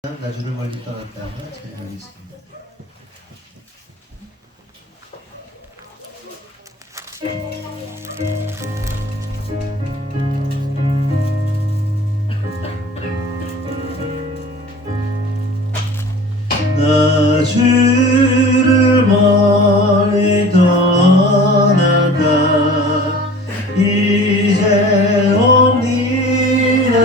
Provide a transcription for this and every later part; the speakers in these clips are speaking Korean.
나주를 멀리 떠났다가 찬양하겠습니다. 나주를 멀리 떠나다 이제 옵니다.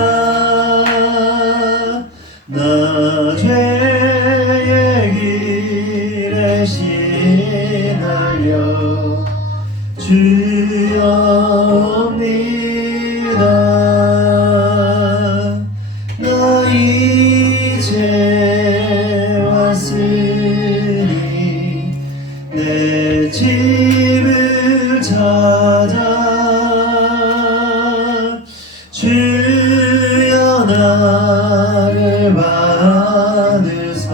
나 죄의 길에 시달려 주여 옵니다. 나 이제 왔으니 내 집을 찾아 주여 나를 받으사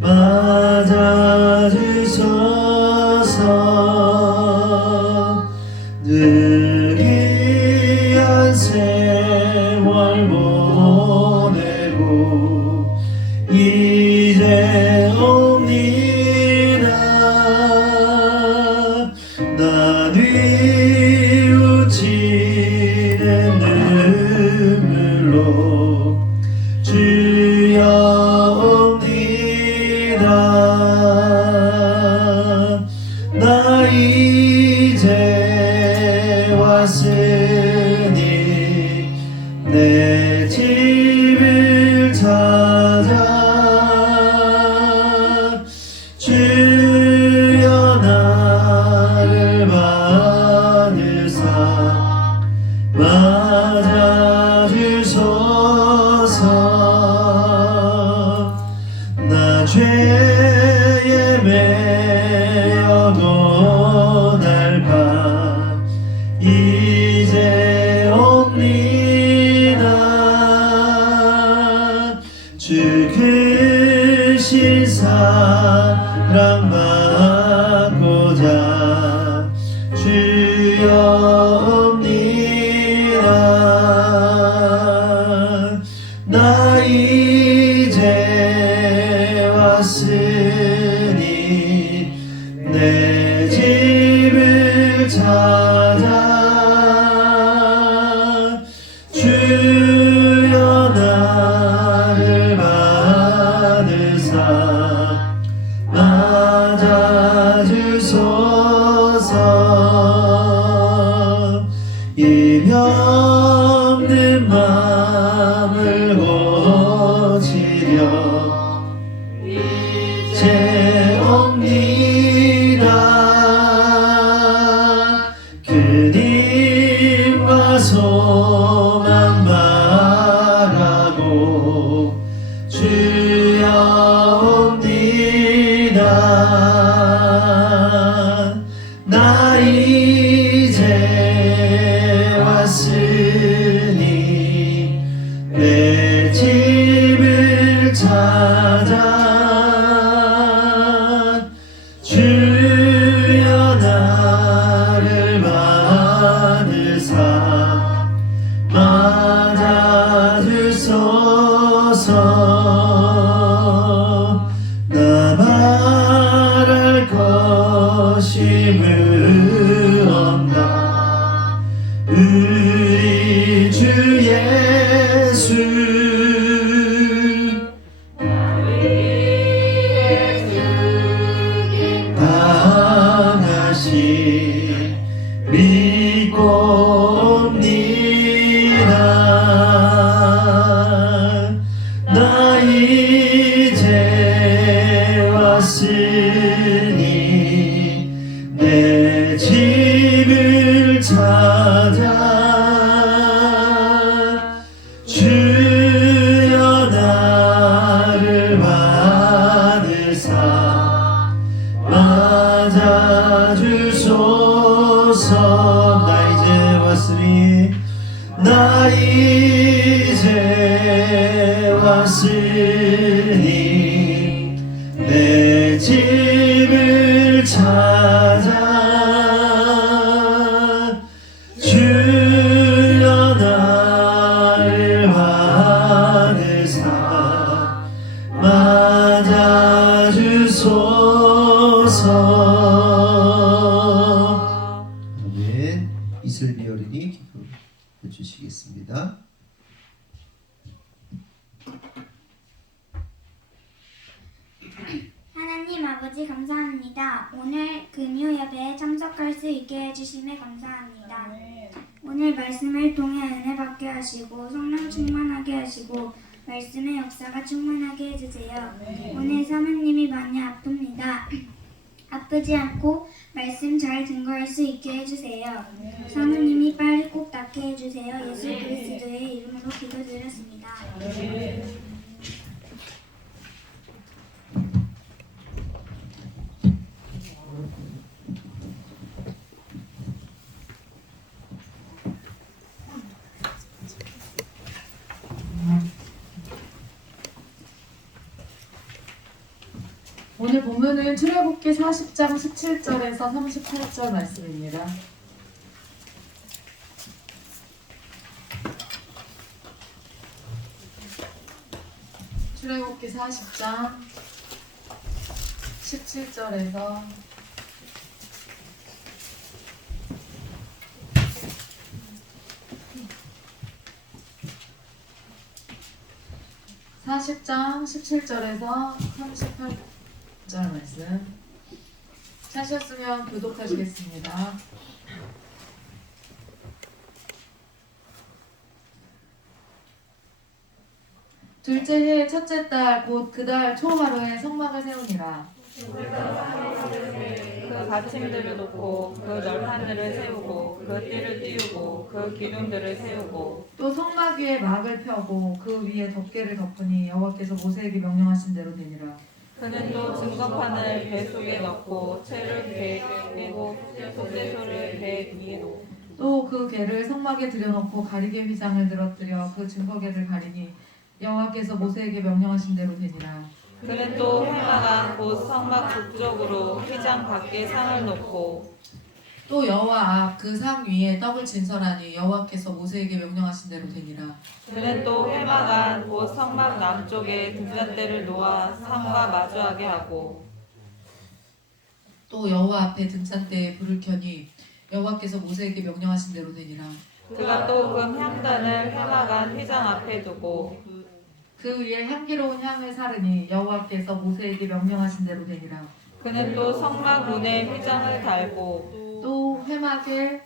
맞아주소서. 늘 귀한 세월 보내고 이제 옵니다. 나 뉘우치는 눈물로 주여 옵니다. 나 이제 왔으니 내 집을 찾아 주여 나를 받으사 맞아주소서. 나 죄에 매여 고달파 이제 옵니다. 주 크신 사랑 받고자 주여 옵니다. 나 이제 왔으니 내 집을 찾아 주여 나를 받으사 맞아주소서. 이 병든 맘을 고치려 이제 옵니다. 그님과 소망 바라고 주여 옵니다. 나 이제 왔으니 내 집을 찾아 주여 나를 받으사 맞아주소서. 나 말할 것이 무언가 우리 주 예수 당하시 믿고 옵니다. 나 이제 왔으니 내 집을 찾아 주여 나를 받으사 맞아주소서. 나 이제 왔으니 나 이제 왔으니 내 집을 찾아 주여 나를 받으사 찾아주소서. 아멘. 이슬비 어린이 기도해 주시겠습니다. 하나님 아버지 감사합니다. 오늘 금요 예배에 참석할 수 있게 해주심에 감사합니다. 오늘 말씀을 통해 은혜 받게 하시고 성령 충만하게 하시고 말씀의 역사가 충만하게 해주세요. 오늘 사모님이 많이 아픕니다. 아프지 않고 말씀 잘 증거할 수 있게 해주세요. 사모님이 빨리 꼭 낫게 해주세요. 예수 그리스도의 이름으로 기도드렸습니다. 오늘 본문은 출애굽기 40장 17절에서 38절 말씀입니다. 출애굽기 40장 17절에서 40장 17절에서 38절 말씀 찾으셨으면 교독하시겠습니다. 둘째 해 첫째 달 곧 그 달 초하루에 성막을 세우니라. 그 받침들을 놓고 그 널판들을 세우고 그 띠를 띄우고 그 기둥들을 세우고 또 성막 위에 막을 펴고 그 위에 덮개를 덮으니 여호와께서 모세에게 명령하신 대로 되니라. 그는 또 증거판을 배 속에 넣고 채를 배에 빼고 속죄소를 배 위에 놓고 또 그 개를 성막에 들여놓고 가리개 휘장을 늘어뜨려 그 증거궤를 가리니 여호와께서 모세에게 명령하신 대로 되니라. 그는 또 회마가 곧 성막 북쪽으로 휘장 밖에 상을 놓고 또 여호와 앞 그 상 위에 떡을 진설하니 여호와께서 모세에게 명령하신 대로 되니라. 그는 또 회마가 곧 성막 남쪽에 등잔대를 놓아 상과 마주하게 하고 또 여호와 앞에 등잔대에 불을 켜니 여호와께서 모세에게 명령하신 대로 되니라. 그가 또 금 향단을 회마가 휘장 앞에 두고 그 위에 향기로운 향을 사르니 여호와께서 모세에게 명령하신 대로 되니라. 그는 또 성막 문에 휘장을 달고 또 회막에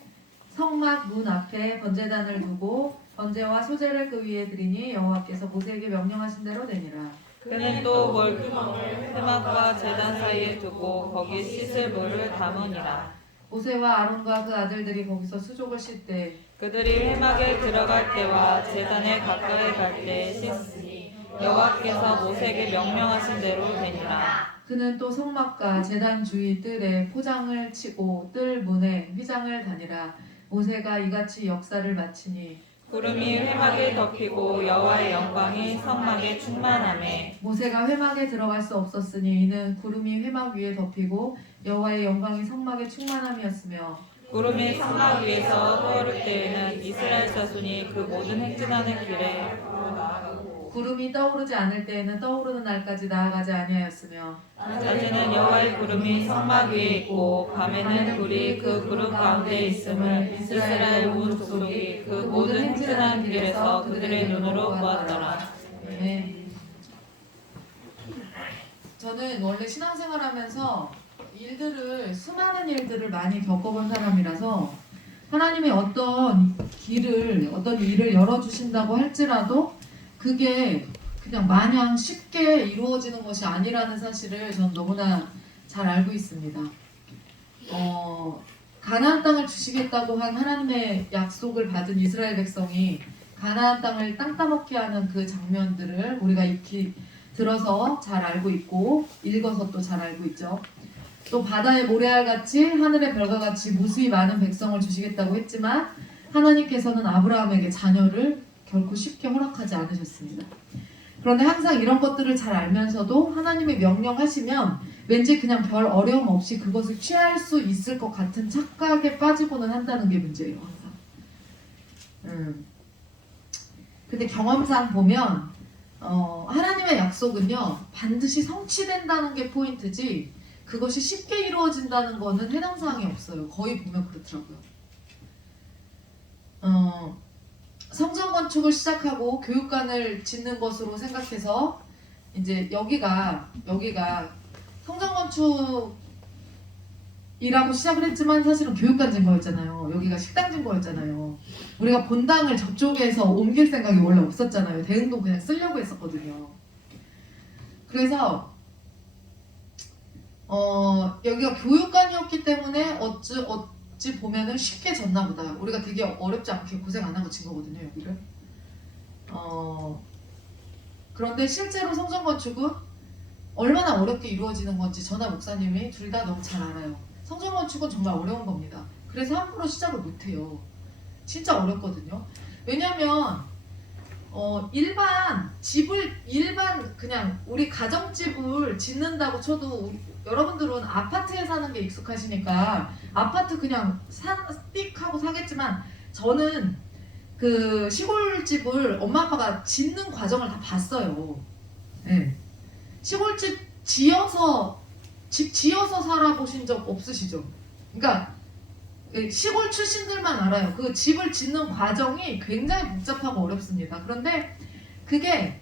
성막 문 앞에 번제단을 두고 번제와 소제를 그 위에 드리니 여호와께서 모세에게 명령하신 대로 되니라. 그는 또 멀두멍을 회막과 제단 사이에 두고 거기 씻을 물을 담으니라. 모세와 아론과 그 아들들이 거기서 수족을 씻되 그들이 회막에 들어갈 때와 제단에 가까이 갈 때 씻으니 여호와께서 모세에게 명령하신 대로 되니라. 그는 또 성막과 제단 주위 뜰에 포장을 치고 뜰 문에 휘장을 다니라. 모세가 이같이 역사를 마치니 구름이 회막에 덮이고 여호와의 영광이 성막에 충만하매 모세가 회막에 들어갈 수 없었으니 이는 구름이 회막 위에 덮이고 여호와의 영광이 성막에 충만함이었으며 구름이 성막 위에서 떠오를 때에는 이스라엘 자손이 그 모든 행진하는 길에 구름이 떠오르지 않을 때에는 떠오르는 날까지 나아가지 아니하였으며 낮에는 여호와의 구름이 성막 위에 있고 밤에는 불이 그 구름 가운데 있음을 이스라엘 온 족속이 그 모든 행진하는 길에서 그들의 눈으로 보았더라. 네. 저는 원래 신앙생활하면서 수많은 일들을 많이 겪어본 사람이라서 하나님이 어떤 일을 열어주신다고 할지라도 그게 그냥 마냥 쉽게 이루어지는 것이 아니라는 사실을 전 너무나 잘 알고 있습니다. 가나안 땅을 주시겠다고 한 하나님의 약속을 받은 이스라엘 백성이 가나안 땅을 땅 따먹게 하는 그 장면들을 우리가 익히 들어서 잘 알고 있고 읽어서 또 잘 알고 있죠. 또 바다의 모래알같이 하늘의 별과같이 무수히 많은 백성을 주시겠다고 했지만 하나님께서는 아브라함에게 자녀를 결코 쉽게 허락하지 않으셨습니다. 그런데 항상 이런 것들을 잘 알면서도 하나님이 명령하시면 왠지 그냥 별 어려움 없이 그것을 취할 수 있을 것 같은 착각에 빠지고는 한다는 게 문제예요. 항상. 근데 경험상 보면 하나님의 약속은요 반드시 성취된다는 게 포인트지 그것이 쉽게 이루어진다는 거는 해당 사항이 없어요. 거의 보면 그렇더라고요. 성전 건축을 시작하고 교육관을 짓는 것으로 생각해서 이제 여기가 성전 건축이라고 시작을 했지만 사실은 교육관 짓는 거였잖아요. 여기가 식당 짓는 거였잖아요. 우리가 본당을 저쪽에서 옮길 생각이 원래 없었잖아요. 대흥동 그냥 쓰려고 했었거든요. 그래서 여기가 교육관이었기 때문에 어찌 보면은 쉽게 졌나 보다. 우리가 되게 어렵지 않게 고생 안 하고 진 거거든요, 여기를. 그런데 실제로 성전 건축은 얼마나 어렵게 이루어지는 건지 저나 목사님이 둘 다 너무 잘 알아요. 성전 건축은 정말 어려운 겁니다. 그래서 함부로 시작을 못 해요. 진짜 어렵거든요. 왜냐면 일반 그냥 우리 가정집을 짓는다고 쳐도 여러분들은 아파트에 사는 게 익숙하시니까 아파트 그냥 띡 하고 사겠지만 저는 그 시골집을 엄마 아빠가 짓는 과정을 다 봤어요. 네. 시골집 집 지어서 살아보신 적 없으시죠? 그러니까 시골 출신들만 알아요. 그 집을 짓는 과정이 굉장히 복잡하고 어렵습니다. 그런데 그게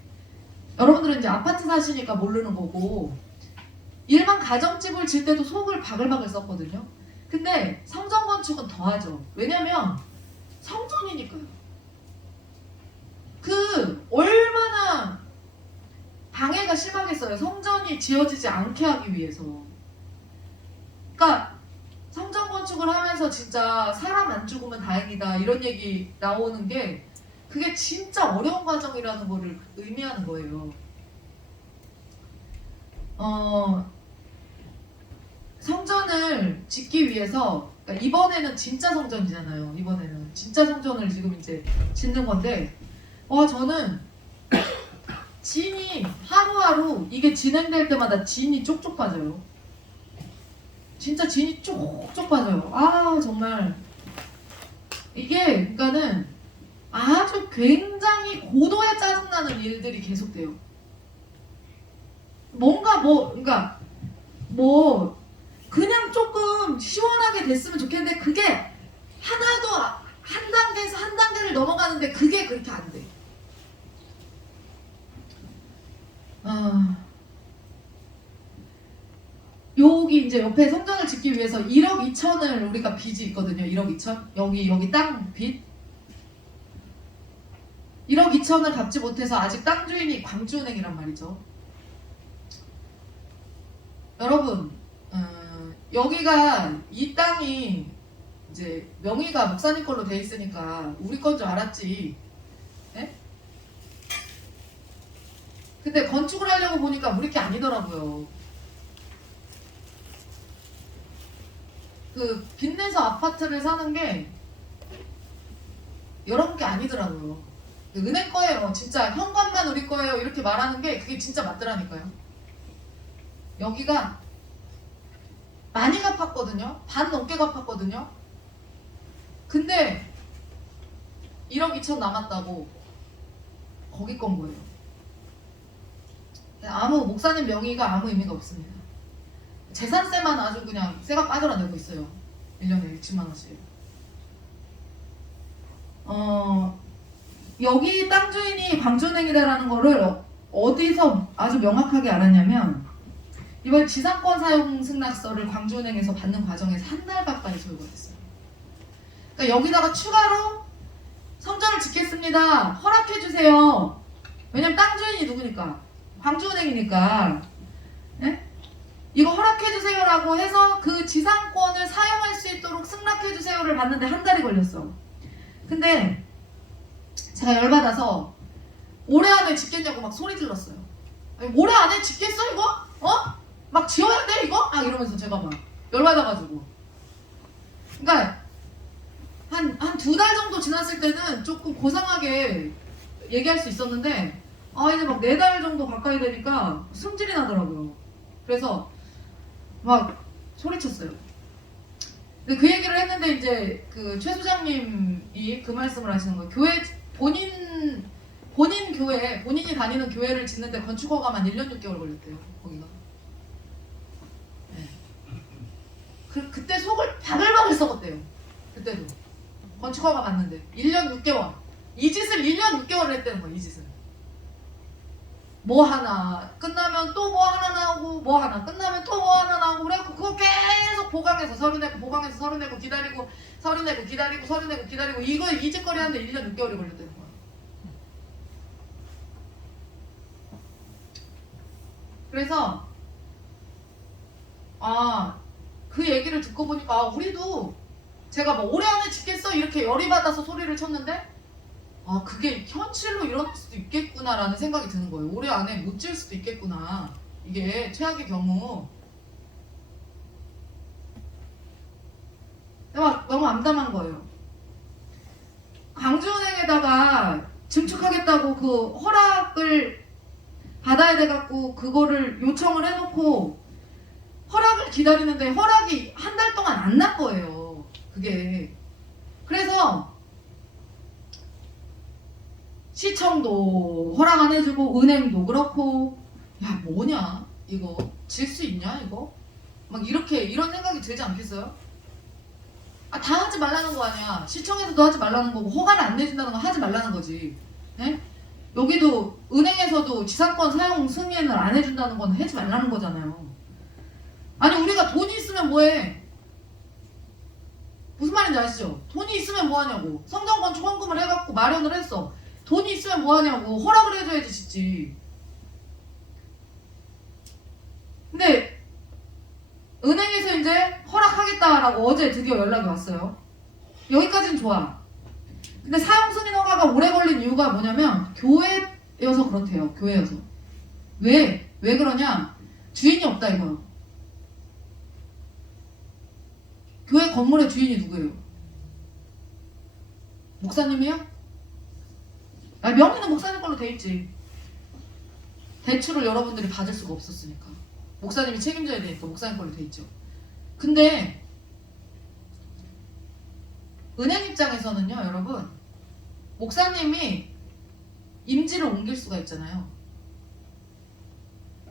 여러분들은 이제 아파트 사시니까 모르는 거고 일반 가정집을 질 때도 속을 바글바글 썼거든요. 근데 성전 건축은 더하죠. 왜냐면 성전이니까요. 그 얼마나 방해가 심하겠어요. 성전이 지어지지 않게 하기 위해서. 그러니까 성전 건축을 하면서 진짜 사람 안 죽으면 다행이다 이런 얘기 나오는 게 그게 진짜 어려운 과정이라는 거를 의미하는 거예요. 성전을 짓기 위해서 그러니까 이번에는 진짜 성전이잖아요. 이번에는 진짜 성전을 지금 이제 짓는 건데 저는 진이 하루하루 이게 진행될 때마다 진이 쪽쪽 빠져요. 진짜 진이 쪽쪽 빠져요. 정말 이게 그러니까는 아주 굉장히 고도의 짜증나는 일들이 계속돼요. 뭔가 그러니까 그냥 조금 시원하게 됐으면 좋겠는데 그게 하나도 한 단계에서 한 단계를 넘어가는데 그게 그렇게 안 돼. 여기 이제 옆에 성전을 짓기 위해서 1억 2천을 우리가 빚이 있거든요. 1억 2천. 여기 땅 빚. 1억 2천을 갚지 못해서 아직 땅 주인이 광주은행이란 말이죠. 여러분, 여기가 이 땅이 이제 명의가 목사님 걸로 돼 있으니까 우리 건 줄 알았지. 네? 근데 건축을 하려고 보니까 우리 게 아니더라고요. 그 빚내서 아파트를 사는 게 여러분 게 아니더라고요. 은행 거예요. 진짜 현관만 우리 거예요. 이렇게 말하는 게 그게 진짜 맞더라니까요. 여기가 많이 갚았거든요. 반 넘게 갚았거든요. 근데 1억 2천 남았다고 거기 건 거예요. 목사님 명의가 아무 의미가 없습니다. 재산세만 아주 그냥 새가 빠져나내고 있어요. 1년에 60만 원씩. 여기 땅 주인이 광주은행이다라는 거를 어디서 아주 명확하게 알았냐면 이번 지상권 사용 승낙서를 광주은행에서 받는 과정에서 한 달 가까이 소요가 됐어요. 그러니까 여기다가 추가로 성전을 짓겠습니다. 허락해 주세요. 왜냐면 땅 주인이 누구니까? 광주은행이니까. 네? 이거 허락해 주세요라고 해서 그 지상권을 사용할 수 있도록 승낙해 주세요를 받는데 한 달이 걸렸어. 근데 제가 열받아서 올해 안에 짓겠냐고 막 소리 질렀어요. 아니, 올해 안에 짓겠어 이거? 막 지어야 돼 이거? 이러면서 제가 막 열받아가지고. 그러니까 한 2달 정도 지났을 때는 조금 고상하게 얘기할 수 있었는데 이제 막 4달 정도 가까이 되니까 승질이 나더라고요. 그래서 막 소리쳤어요. 근데 그 얘기를 했는데 이제 그 최 소장님이 그 말씀을 하시는 거예요. 교회 본인의 본인이 다니는 교회를 짓는데 건축 허가만 1년 6개월 걸렸대요. 거기가. 네. 그때 속을 바글바글 썩었대요. 그때도. 건축 허가 받는데 1년 6개월. 이 짓을 1년 6개월 했다는 거예요. 이 짓을. 뭐 하나 끝나면 또 뭐 하나 나오고, 뭐 하나 끝나면 또 뭐 하나 나오고, 그래갖고 그거 계속 보강해서 서류 내고, 보강해서 서류 내고, 기다리고, 서류 내고, 기다리고, 서류 내고, 기다리고, 이거 이 짓거리 하는데 1년 6개월이 걸렸다는 거야. 그래서 그 얘기를 듣고 보니까 우리도 제가 뭐 올해 안에 짓겠어 이렇게 열이 받아서 소리를 쳤는데 그게 현실로 일어날 수도 있겠구나라는 생각이 드는 거예요. 올해 안에 못 지을 수도 있겠구나. 이게 최악의 경우. 너무 암담한 거예요. 광주은행에다가 증축하겠다고 그 허락을 받아야 돼갖고 그거를 요청을 해놓고 허락을 기다리는데 허락이 한 달 동안 안 난 거예요. 그게. 그래서 시청도 허락 안 해주고 은행도 그렇고, 야 뭐냐 이거 질 수 있냐 이거 막 이런 생각이 들지 않겠어요? 다 하지 말라는 거 아니야. 시청에서도 하지 말라는 거고, 허가를 안 내준다는 건 하지 말라는 거지. 네? 여기도 은행에서도 지상권 사용 승인을 안 해준다는 건 하지 말라는 거잖아요. 아니 우리가 돈이 있으면 뭐해? 무슨 말인지 아시죠? 돈이 있으면 뭐하냐고. 성전건축 헌금을 해갖고 마련을 했어. 돈이 있으면 뭐하냐고. 허락을 해줘야지 짓지. 근데 은행에서 이제 허락하겠다라고 어제 드디어 연락이 왔어요. 여기까지는 좋아. 근데 사용승인 허가가 오래 걸린 이유가 뭐냐면 교회여서 그렇대요. 교회여서. 왜 그러냐? 주인이 없다 이거요. 교회 건물의 주인이 누구예요? 목사님이요? 명의는 목사님 걸로 돼 있지. 대출을 여러분들이 받을 수가 없었으니까. 목사님이 책임져야 되니까 목사님 걸로 돼 있죠. 근데 은행 입장에서는요, 여러분, 목사님이 임지를 옮길 수가 있잖아요.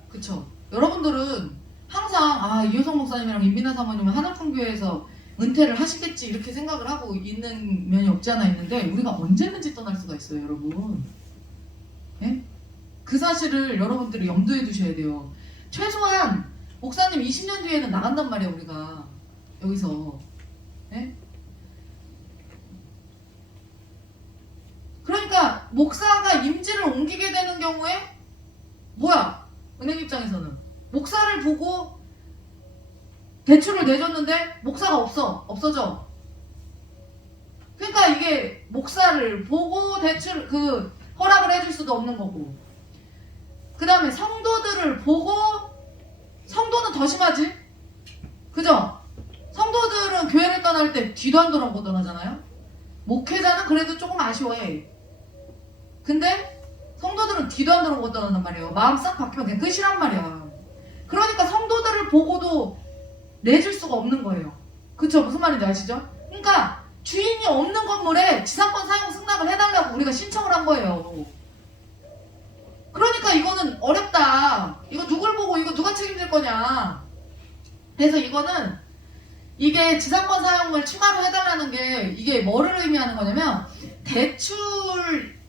그쵸? 여러분들은 항상 이효성 목사님이랑 임민아 사모님은 하늘풍교회에서 은퇴를 하시겠지 이렇게 생각을 하고 있는 면이 없지 않아 있는데, 우리가 언제든지 떠날 수가 있어요, 여러분. 네? 그 사실을 여러분들이 염두에 두셔야 돼요. 최소한 목사님 20년 뒤에는 나간단 말이야, 우리가 여기서. 네? 그러니까 목사가 임지를 옮기게 되는 경우에 뭐야? 은행 입장에서는 목사를 보고 대출을 내줬는데 목사가 없어져. 그러니까 이게 목사를 보고 대출 허락을 해줄 수도 없는 거고, 그 다음에 성도들을 보고, 성도는 더 심하지? 그죠? 성도들은 교회를 떠날 때 뒤도 안 돌아보고 떠나잖아요. 목회자는 그래도 조금 아쉬워해. 근데 성도들은 뒤도 안 돌아보고 떠난단 말이에요. 마음 싹 박히면 그냥 끝이란 말이야. 그러니까 성도들을 보고도 내줄 수가 없는 거예요. 그쵸? 무슨 말인지 아시죠? 그러니까 주인이 없는 건물에 지상권 사용 승낙을 해달라고 우리가 신청을 한 거예요. 그러니까 이거는 어렵다. 이거 누굴 보고 이거 누가 책임질 거냐. 그래서 이게 지상권 사용을 추가로 해달라는 게 이게 뭐를 의미하는 거냐면 대출을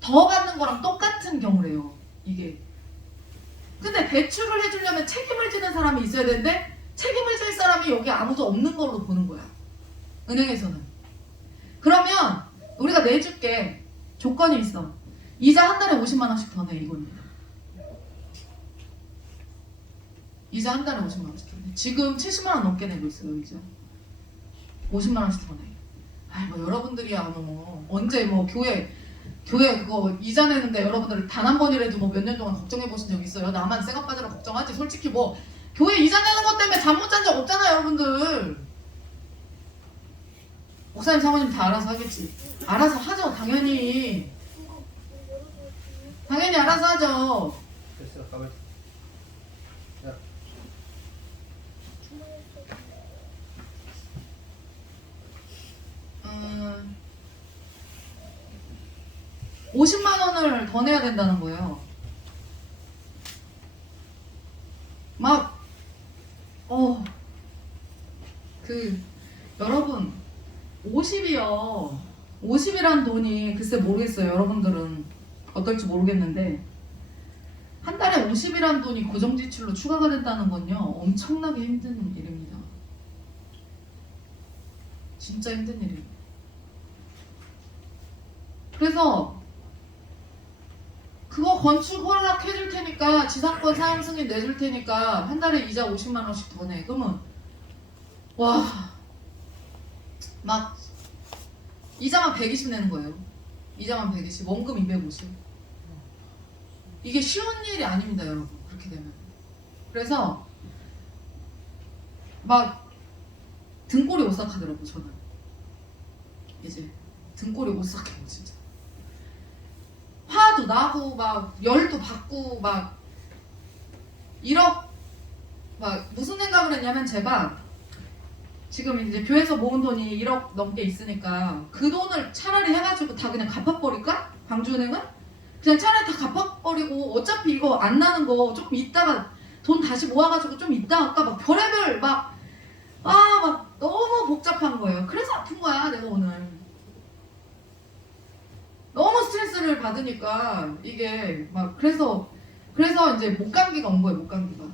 더 받는 거랑 똑같은 경우래요. 이게. 근데 대출을 해주려면 책임을 지는 사람이 있어야 되는데 책임을 질 사람이 여기 아무도 없는 걸로 보는 거야. 은행에서는. 그러면 우리가 내줄게. 조건이 있어. 이자 한 달에 50만 원씩 더 내, 이거는. 이자 한 달에 50만 원씩 더 내. 지금 70만 원 넘게 내고 있어요, 이자. 50만 원씩 더 내. 여러분들이야 언제 교회 그거 이자 내는데 여러분들 단 한 번이라도 몇 년 동안 걱정해 보신 적 있어요? 나만 쇠가 빠지라 걱정하지. 솔직히 교회 이자 내는 것 때문에 잠 못 잔 적 없잖아요, 여러분들. 목사님 사모님 다 알아서 하겠지. 알아서 하죠, 당연히 알아서 하죠. 됐어, 가만. 야. 50만 원을 더 내야 된다는 거예요. 막 여러분 50이요. 50이란 돈이 글쎄 모르겠어요. 여러분들은 어떨지 모르겠는데 한 달에 50이란 돈이 고정지출로 추가가 된다는 건요. 엄청나게 힘든 일입니다. 진짜 힘든 일입니다. 그래서 그거 건축 허락해줄 테니까 지상권 사용 승인 내줄 테니까 한 달에 이자 50만 원씩 더 내. 그러면 막 이자만 120 내는 거예요. 이자만 120, 원금 250. 이게 쉬운 일이 아닙니다, 여러분. 그렇게 되면. 그래서 막 등골이 오싹하더라고 저는. 이제 등골이 오싹해요, 진짜. 화도 나고 막 열도 받고 막 무슨 생각을 했냐면 제가 지금 이제 교회에서 모은 돈이 1억 넘게 있으니까 그 돈을 차라리 해가지고 다 그냥 갚아버릴까? 광주은행은? 그냥 차라리 다 갚아버리고 어차피 이거 안 나는 거 조금 있다가 돈 다시 모아가지고 좀 있다 할까? 막 별의별 막 너무 복잡한 거예요. 그래서 아픈 거야 내가 오늘. 너무 스트레스를 받으니까 이게 막 그래서 이제 목감기가 온 거예요. 목감기가.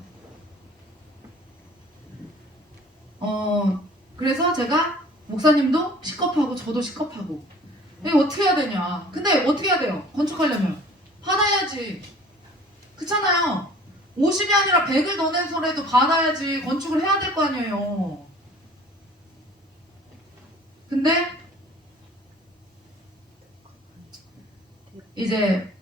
그래서 제가 목사님도 시겁하고 저도 시겁하고 이거 어떻게 해야 되냐. 근데 어떻게 해야 돼요? 건축하려면 받아야지. 그렇잖아요. 50이 아니라 100을 더 내서라도 받아야지 건축을 해야 될 거 아니에요. 근데 이제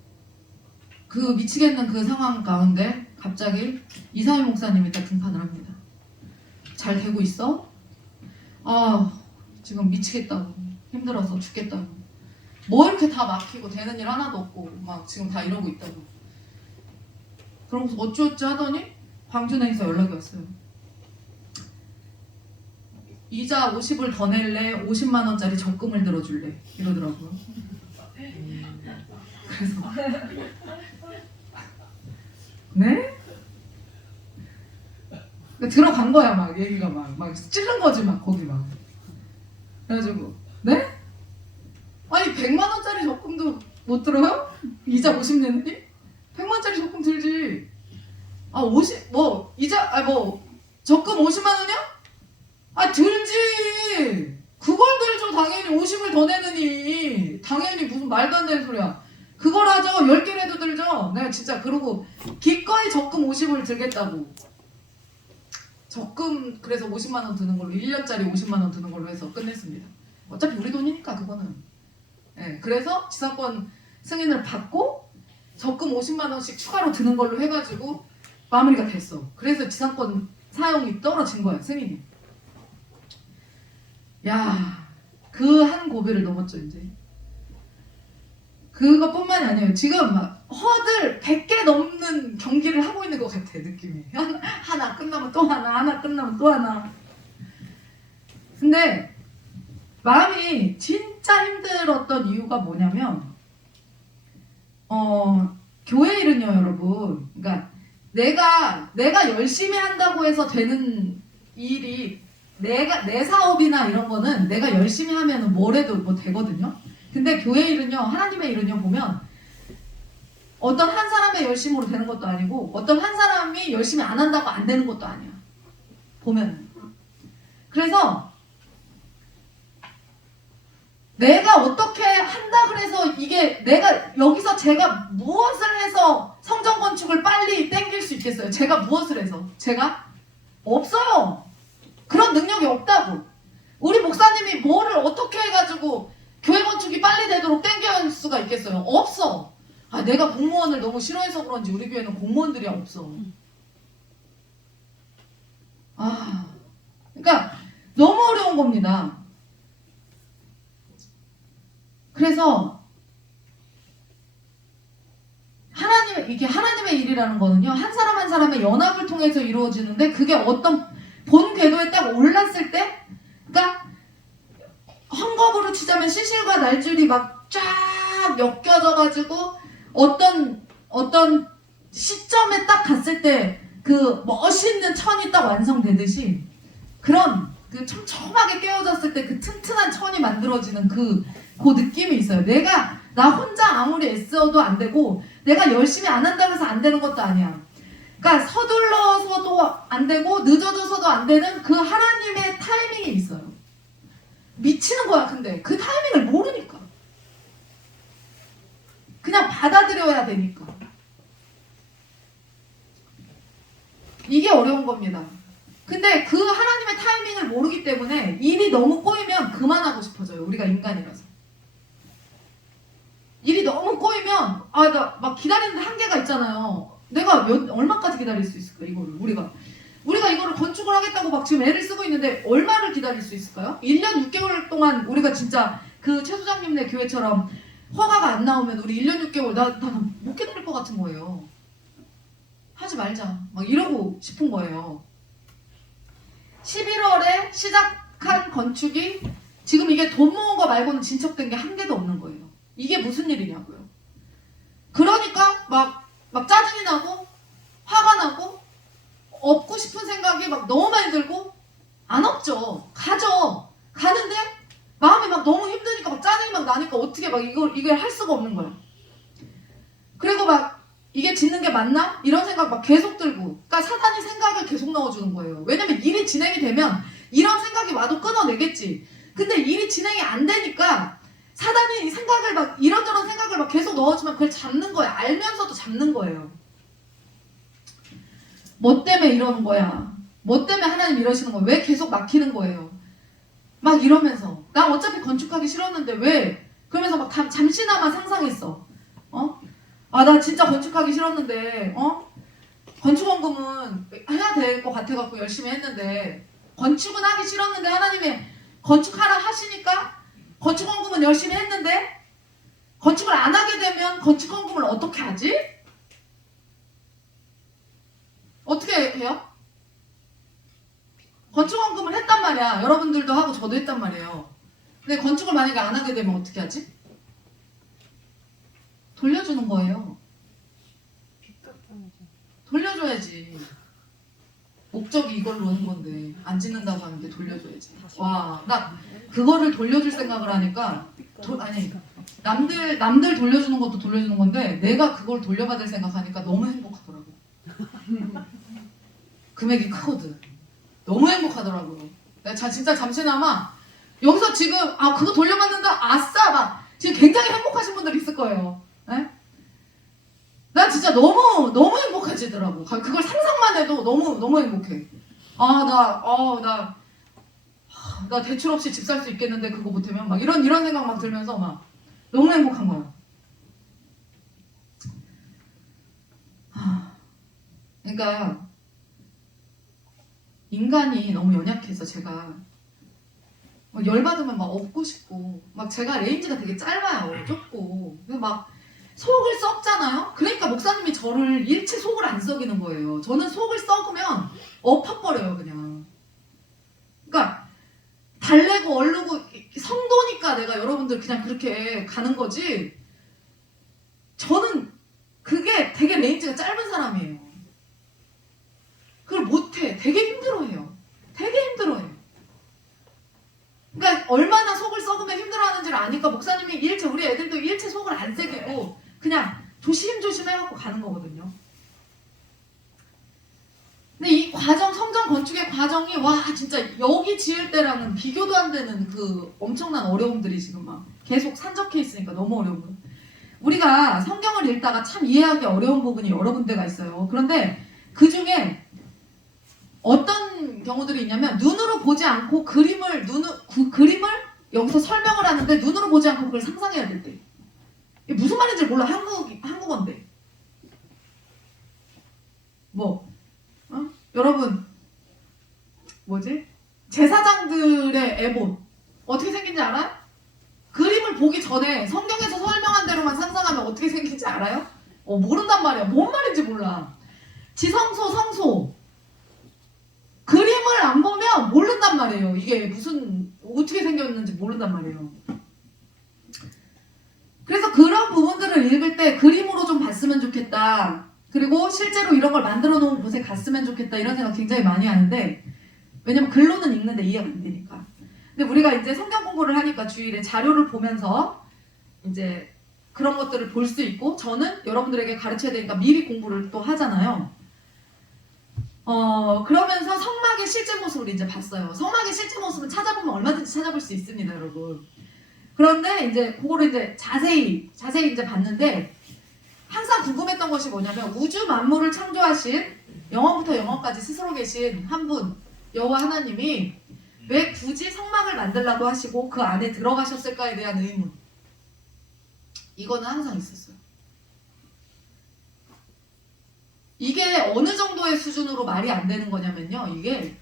그 미치겠는 그 상황 가운데 갑자기 이사희 목사님이 딱 등판을 합니다. 잘 되고 있어? 지금 미치겠다고. 힘들어서 죽겠다고. 뭐 이렇게 다 막히고 되는 일 하나도 없고 막 지금 다 이러고 있다고. 그러고서 어찌어찌 하더니 광주은행에서 연락이 왔어요. 이자 50을 더 낼래? 50만 원짜리 적금을 들어줄래? 이러더라고요. 그래서 네? 들어간 거야. 막 얘기가 막 찔른 거지 막 거기 막. 그래가지고 네? 아니 100만 원짜리 적금도 못 들어요? 이자 50 내는데? 100만 원짜리 적금 들지. 50 이자 적금 50만 원이야? 들지. 그걸 들죠. 당연히 50을 더 내느니. 당연히 무슨 말도 안 되는 소리야. 그걸 하죠. 10개라도 들죠. 내가 진짜 그러고 기꺼이 적금 50을 들겠다고. 적금 그래서 50만 원 드는 걸로 1년짜리 50만 원 드는 걸로 해서 끝냈습니다. 어차피 우리 돈이니까 그거는. 네, 그래서 지상권 승인을 받고 적금 50만 원씩 추가로 드는 걸로 해가지고 마무리가 됐어. 그래서 지상권 사용이 떨어진 거야, 승인이. 야, 그 한 고비를 넘었죠 이제. 그것뿐만이 아니에요. 지금 막 허들 100개 넘는 경기를 하고 있는 것 같아 느낌이. 하나 끝나면 또 하나 끝나면 또 하나. 근데 마음이 진짜 힘들었던 이유가 뭐냐면 교회 일은요 여러분. 그러니까 내가 열심히 한다고 해서 되는 일이 내 사업이나 이런 거는 내가 열심히 하면 뭘 해도 뭐 되거든요. 근데 교회 일은요, 하나님의 일은요 보면 어떤 한 사람의 열심으로 되는 것도 아니고 어떤 한 사람이 열심히 안 한다고 안 되는 것도 아니야. 보면. 그래서 내가 어떻게 한다 그래서 이게 내가 여기서 제가 무엇을 해서 성전 건축을 빨리 땡길 수 있겠어요? 제가 무엇을 해서? 제가? 없어요. 그런 능력이 없다고. 우리 목사님이 뭐를 어떻게 해가지고 교회 건축이 빨리 되도록 땡겨할 수가 있겠어요? 없어. 내가 공무원을 너무 싫어해서 그런지 우리 교회는 공무원들이 없어. 그러니까 너무 어려운 겁니다. 그래서 이게 하나님의 일이라는 거는요, 한 사람 한 사람의 연합을 통해서 이루어지는데 그게 어떤 본 궤도에 딱 올랐을 때, 그러니까 헝겊으로 치자면 시실과 날줄이 막 막 쫙 엮여져가지고 어떤 시점에 딱 갔을 때 그 멋있는 천이 딱 완성되듯이 그런 그 촘촘하게 깨어졌을 때 그 튼튼한 천이 만들어지는 그 느낌이 있어요. 나 혼자 아무리 애써도 안 되고 내가 열심히 안 한다고 해서 안 되는 것도 아니야. 그러니까 서둘러서도 안 되고 늦어져서도 안 되는 그 하나님의 타이밍이 있어요. 미치는 거야. 근데 그 타이밍을 모르니까 그냥 받아들여야 되니까 이게 어려운 겁니다. 근데 그 하나님의 타이밍을 모르기 때문에 일이 너무 꼬이면 그만하고 싶어져요. 우리가 인간이라서. 일이 너무 꼬이면 나 막 기다리는데 한계가 있잖아요. 내가 얼마까지 기다릴 수 있을까 이거를 우리가 이거를 건축을 하겠다고 막 지금 애를 쓰고 있는데 얼마를 기다릴 수 있을까요? 1년 6개월 동안 우리가 진짜 그 최 소장님네 교회처럼 허가가 안 나오면 우리 1년 6개월 나 못 기다릴 것 같은 거예요. 하지 말자 막 이러고 싶은 거예요. 11월에 시작한 건축이 지금 이게 돈 모은 거 말고는 진척된 게 한 개도 없는 거예요. 이게 무슨 일이냐고요. 그러니까 막 짜증이 나고 화가 나고 없고 싶은 생각이 막 너무 많이 들고 안 없죠. 가는데 마음이 막 너무 힘드니까 막 짜증이 막 나니까 어떻게 막 이걸 할 수가 없는 거야. 그리고 막 이게 짓는 게 맞나? 이런 생각 막 계속 들고 그러니까 사단이 생각을 계속 넣어주는 거예요. 왜냐면 일이 진행이 되면 이런 생각이 와도 끊어내겠지. 근데 일이 진행이 안 되니까 사단이 생각을 막 이런저런 생각을 막 계속 넣어주면 그걸 잡는 거예요. 알면서도 잡는 거예요. 뭐 때문에 이러는 거야? 뭐 때문에 하나님 이러시는 거야? 왜 계속 막히는 거예요? 막 이러면서 나 어차피 건축하기 싫었는데 왜? 그러면서 막 잠시나마 상상했어. 나 진짜 건축하기 싫었는데 건축원금은 해야 될 것 같아갖고 열심히 했는데 건축은 하기 싫었는데 하나님이 건축하라 하시니까 건축원금은 열심히 했는데 건축을 안 하게 되면 건축원금을 어떻게 하지? 어떻게 해요? 건축원금을 했단 말이야. 여러분들도 하고 저도 했단 말이에요. 근데 건축을 만약에 안 하게 되면 어떻게 하지? 돌려주는 거예요. 돌려줘야지. 목적이 이걸로 하는 건데 안 짓는다고 하는데 돌려줘야지. 와, 나 그거를 돌려줄 생각을 하니까 아니 남들 돌려주는 것도 돌려주는 건데 내가 그걸 돌려받을 생각하니까 너무 행복하더라고. 금액이 크거든. 너무 행복하더라고요. 내가 진짜 잠시나마 여기서 지금 그거 돌려받는다 아싸 막 지금 굉장히 행복하신 분들 있을 거예요. 네? 난 진짜 너무 행복해지더라고. 그걸 상상만 해도 너무 행복해. 나 대출 없이 집 살 수 있겠는데 그거 못하면 막 이런 생각 막 들면서 막 너무 행복한 거야. 그러니까 인간이 너무 연약해서 제가 막 열받으면 막 업고 싶고 막 제가 레인지가 되게 짧아요. 좁고 막 속을 썩잖아요. 그러니까 목사님이 저를 일체 속을 안 썩이는 거예요. 저는 속을 썩으면 엎어버려요 그냥. 그러니까 달래고 얼르고 성도니까 내가 여러분들 그냥 그렇게 가는 거지. 저는 그게 되게 레인지가 짧은 사람이에요. 그걸 못해. 되게 힘들어해요. 되게 힘들어해요. 그러니까 얼마나 속을 썩으면 힘들어하는지를 아니까 목사님이 우리 애들도 일체 속을 안 새기고 그냥 조심조심 해갖고 가는 거거든요. 근데 이 과정, 성전 건축의 과정이 진짜 여기 지을 때랑은 비교도 안 되는 그 엄청난 어려움들이 지금 막 계속 산적해 있으니까 너무 어려운 거예요. 우리가 성경을 읽다가 참 이해하기 어려운 부분이 여러 군데가 있어요. 그런데 그 중에 어떤 경우들이 있냐면 눈으로 보지 않고 그림을 여기서 설명을 하는데 눈으로 보지 않고 그걸 상상해야 될 때. 이게 무슨 말인지 몰라. 한국어인데. 여러분 제사장들의 에봇 어떻게 생긴지 알아요? 그림을 보기 전에 성경에서 설명한 대로만 상상하면 어떻게 생긴지 알아요? 모른단 말이야. 뭔 말인지 몰라. 지성소, 성소 그림을 안 보면 모른단 말이에요. 이게 어떻게 생겼는지 모른단 말이에요. 그래서 그런 부분들을 읽을 때 그림으로 좀 봤으면 좋겠다. 그리고 실제로 이런 걸 만들어 놓은 곳에 갔으면 좋겠다. 이런 생각 굉장히 많이 하는데, 왜냐면 글로는 읽는데 이해가 안 되니까. 근데 우리가 이제 성경 공부를 하니까 주일에 자료를 보면서 이제 그런 것들을 볼 수 있고, 저는 여러분들에게 가르쳐야 되니까 미리 공부를 또 하잖아요. 그러면서 성막의 실제 모습을 이제 봤어요. 성막의 실제 모습은 찾아보면 얼마든지 찾아볼 수 있습니다, 여러분. 그런데 이제 그거를 이제 자세히 이제 봤는데, 항상 궁금했던 것이 뭐냐면, 우주 만물을 창조하신 영원부터 영원까지 스스로 계신 한 분, 여호와 하나님이 왜 굳이 성막을 만들라고 하시고 그 안에 들어가셨을까에 대한 의문. 이거는 항상 있었어요. 이게 어느 정도의 수준으로 말이 안 되는 거냐면요. 이게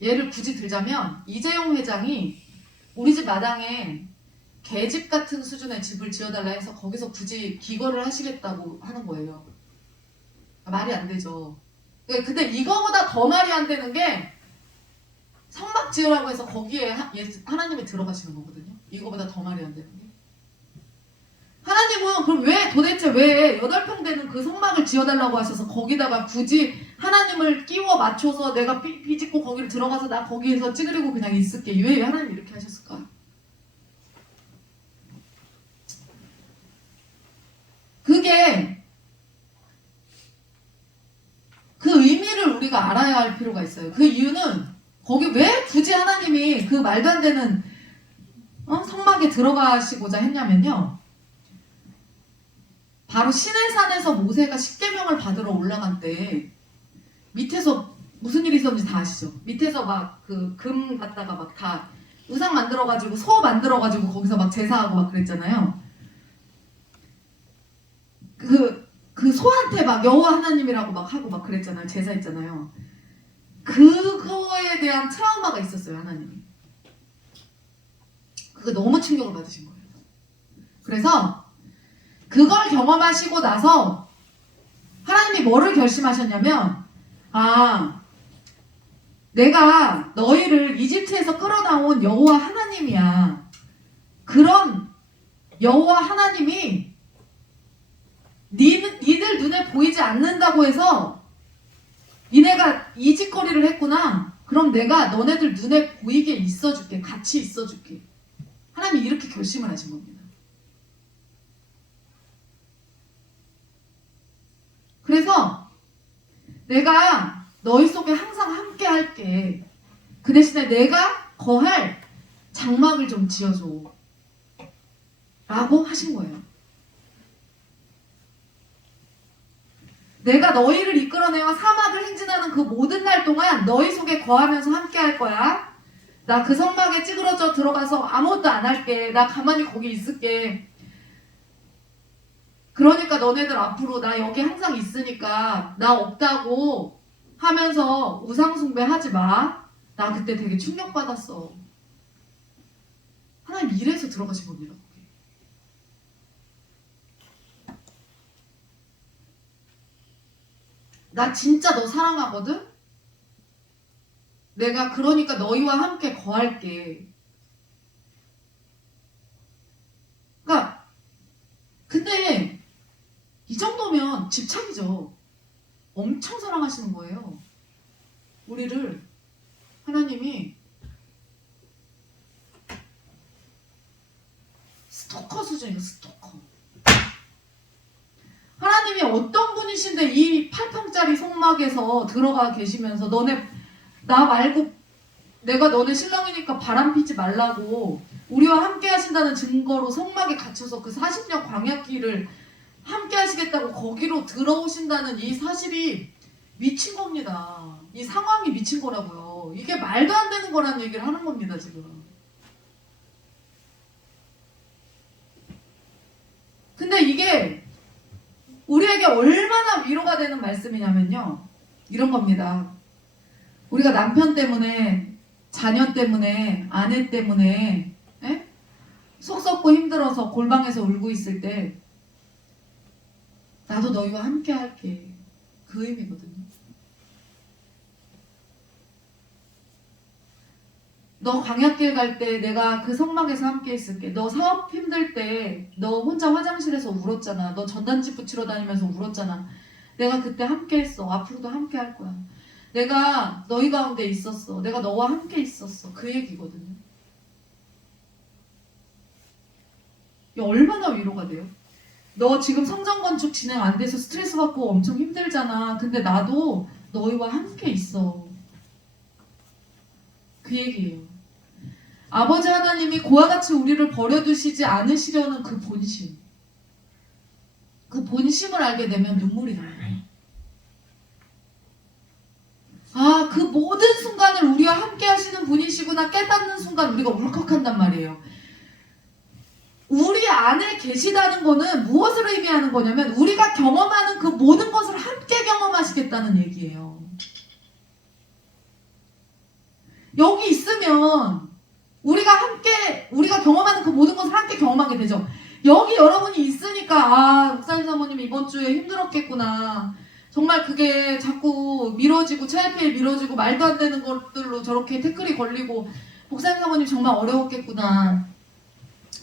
예를 굳이 들자면, 이재용 회장이 우리 집 마당에 개집 같은 수준의 집을 지어달라 해서 거기서 굳이 기거를 하시겠다고 하는 거예요. 말이 안 되죠. 근데 이거보다 더 말이 안 되는 게, 성막 지으라고 해서 거기에 하나님이 들어가시는 거거든요. 이거보다 더 말이 안 되는 게. 하나님은 그럼 도대체 왜 8평 되는 그 성막을 지어달라고 하셔서 거기다가 굳이 하나님을 끼워 맞춰서 내가 비집고 거기를 들어가서 나 거기에서 찌그리고 그냥 있을게. 왜 하나님이 이렇게 하셨을까? 그게 그 의미를 우리가 알아야 할 필요가 있어요. 그 이유는 거기 왜 굳이 하나님이 그 말도 안 되는 성막에 들어가시고자 했냐면요. 바로 시내산에서 모세가 십계명을 받으러 올라간 때 밑에서 무슨 일이 있었는지 다 아시죠? 밑에서 막 그 금 갖다가 막 다 우상 만들어가지고 소 만들어가지고 거기서 막 제사하고 막 그랬잖아요. 그 소한테 막 여호와 하나님이라고 막 하고 막 그랬잖아요. 제사했잖아요. 그거에 대한 트라우마가 있었어요, 하나님이. 그거 너무 충격을 받으신 거예요. 그래서 그걸 경험하시고 나서 하나님이 뭐를 결심하셨냐면, 내가 너희를 이집트에서 끌어나온 여호와 하나님이야. 그런 여호와 하나님이 니들 눈에 보이지 않는다고 해서 니네가 이 짓거리를 했구나. 그럼 내가 너네들 눈에 보이게 있어줄게. 같이 있어줄게. 하나님이 이렇게 결심을 하신 겁니다. 그래서 내가 너희 속에 항상 함께 할게. 그 대신에 내가 거할 장막을 좀 지어줘. 라고 하신 거예요. 내가 너희를 이끌어내어 사막을 행진하는 그 모든 날 동안 너희 속에 거하면서 함께 할 거야. 나 그 성막에 찌그러져 들어가서 아무것도 안 할게. 나 가만히 거기 있을게. 그러니까 너네들 앞으로 나 여기 항상 있으니까 나 없다고 하면서 우상숭배 하지 마. 나 그때 되게 충격받았어. 하나님 이래서 들어가신 겁니다. 나 진짜 너 사랑하거든? 내가 그러니까 너희와 함께 거할게. 그러니까 근데 이 정도면 집착이죠. 엄청 사랑하시는 거예요. 우리를 하나님이 스토커 수준이에요. 스토커. 하나님이 어떤 분이신데 이 8평짜리 성막에서 들어가 계시면서 나 말고 내가 너네 신랑이니까 바람 피지 말라고 우리와 함께 하신다는 증거로 성막에 갇혀서 그 40년 광야길을 함께 하시겠다고 거기로 들어오신다는 이 사실이 미친 겁니다. 이 상황이 미친 거라고요. 이게 말도 안 되는 거라는 얘기를 하는 겁니다, 지금. 근데 이게 우리에게 얼마나 위로가 되는 말씀이냐면요. 이런 겁니다. 우리가 남편 때문에, 자녀 때문에, 아내 때문에 속 썩고 힘들어서 골방에서 울고 있을 때 나도 너희와 함께 할게. 그 의미거든요. 너 광야길 갈 때 내가 그 성막에서 함께 있을게. 너 사업 힘들 때 너 혼자 화장실에서 울었잖아. 너 전단지 붙이러 다니면서 울었잖아. 내가 그때 함께 했어. 앞으로도 함께 할 거야. 내가 너희 가운데 있었어. 내가 너와 함께 있었어. 그 얘기거든요. 이게 얼마나 위로가 돼요? 너 지금 성전 건축 진행 안 돼서 스트레스 받고 엄청 힘들잖아. 근데 나도 너희와 함께 있어. 그 얘기예요. 아버지 하나님이 그와 같이 우리를 버려두시지 않으시려는 그 본심. 그 본심을 알게 되면 눈물이 나요. 아, 그 모든 순간을 우리와 함께 하시는 분이시구나 깨닫는 순간 우리가 울컥한단 말이에요. 우리 안에 계시다는 거는 무엇을 의미하는 거냐면 우리가 경험하는 그 모든 것을 함께 경험하시겠다는 얘기예요. 여기 있으면 우리가 경험하는 그 모든 것을 함께 경험하게 되죠. 여기 여러분이 있으니까 목사님 사모님 이번 주에 힘들었겠구나. 정말 그게 자꾸 미뤄지고 차일피일 미뤄지고 말도 안 되는 것들로 저렇게 태클이 걸리고 목사님 사모님 정말 어려웠겠구나.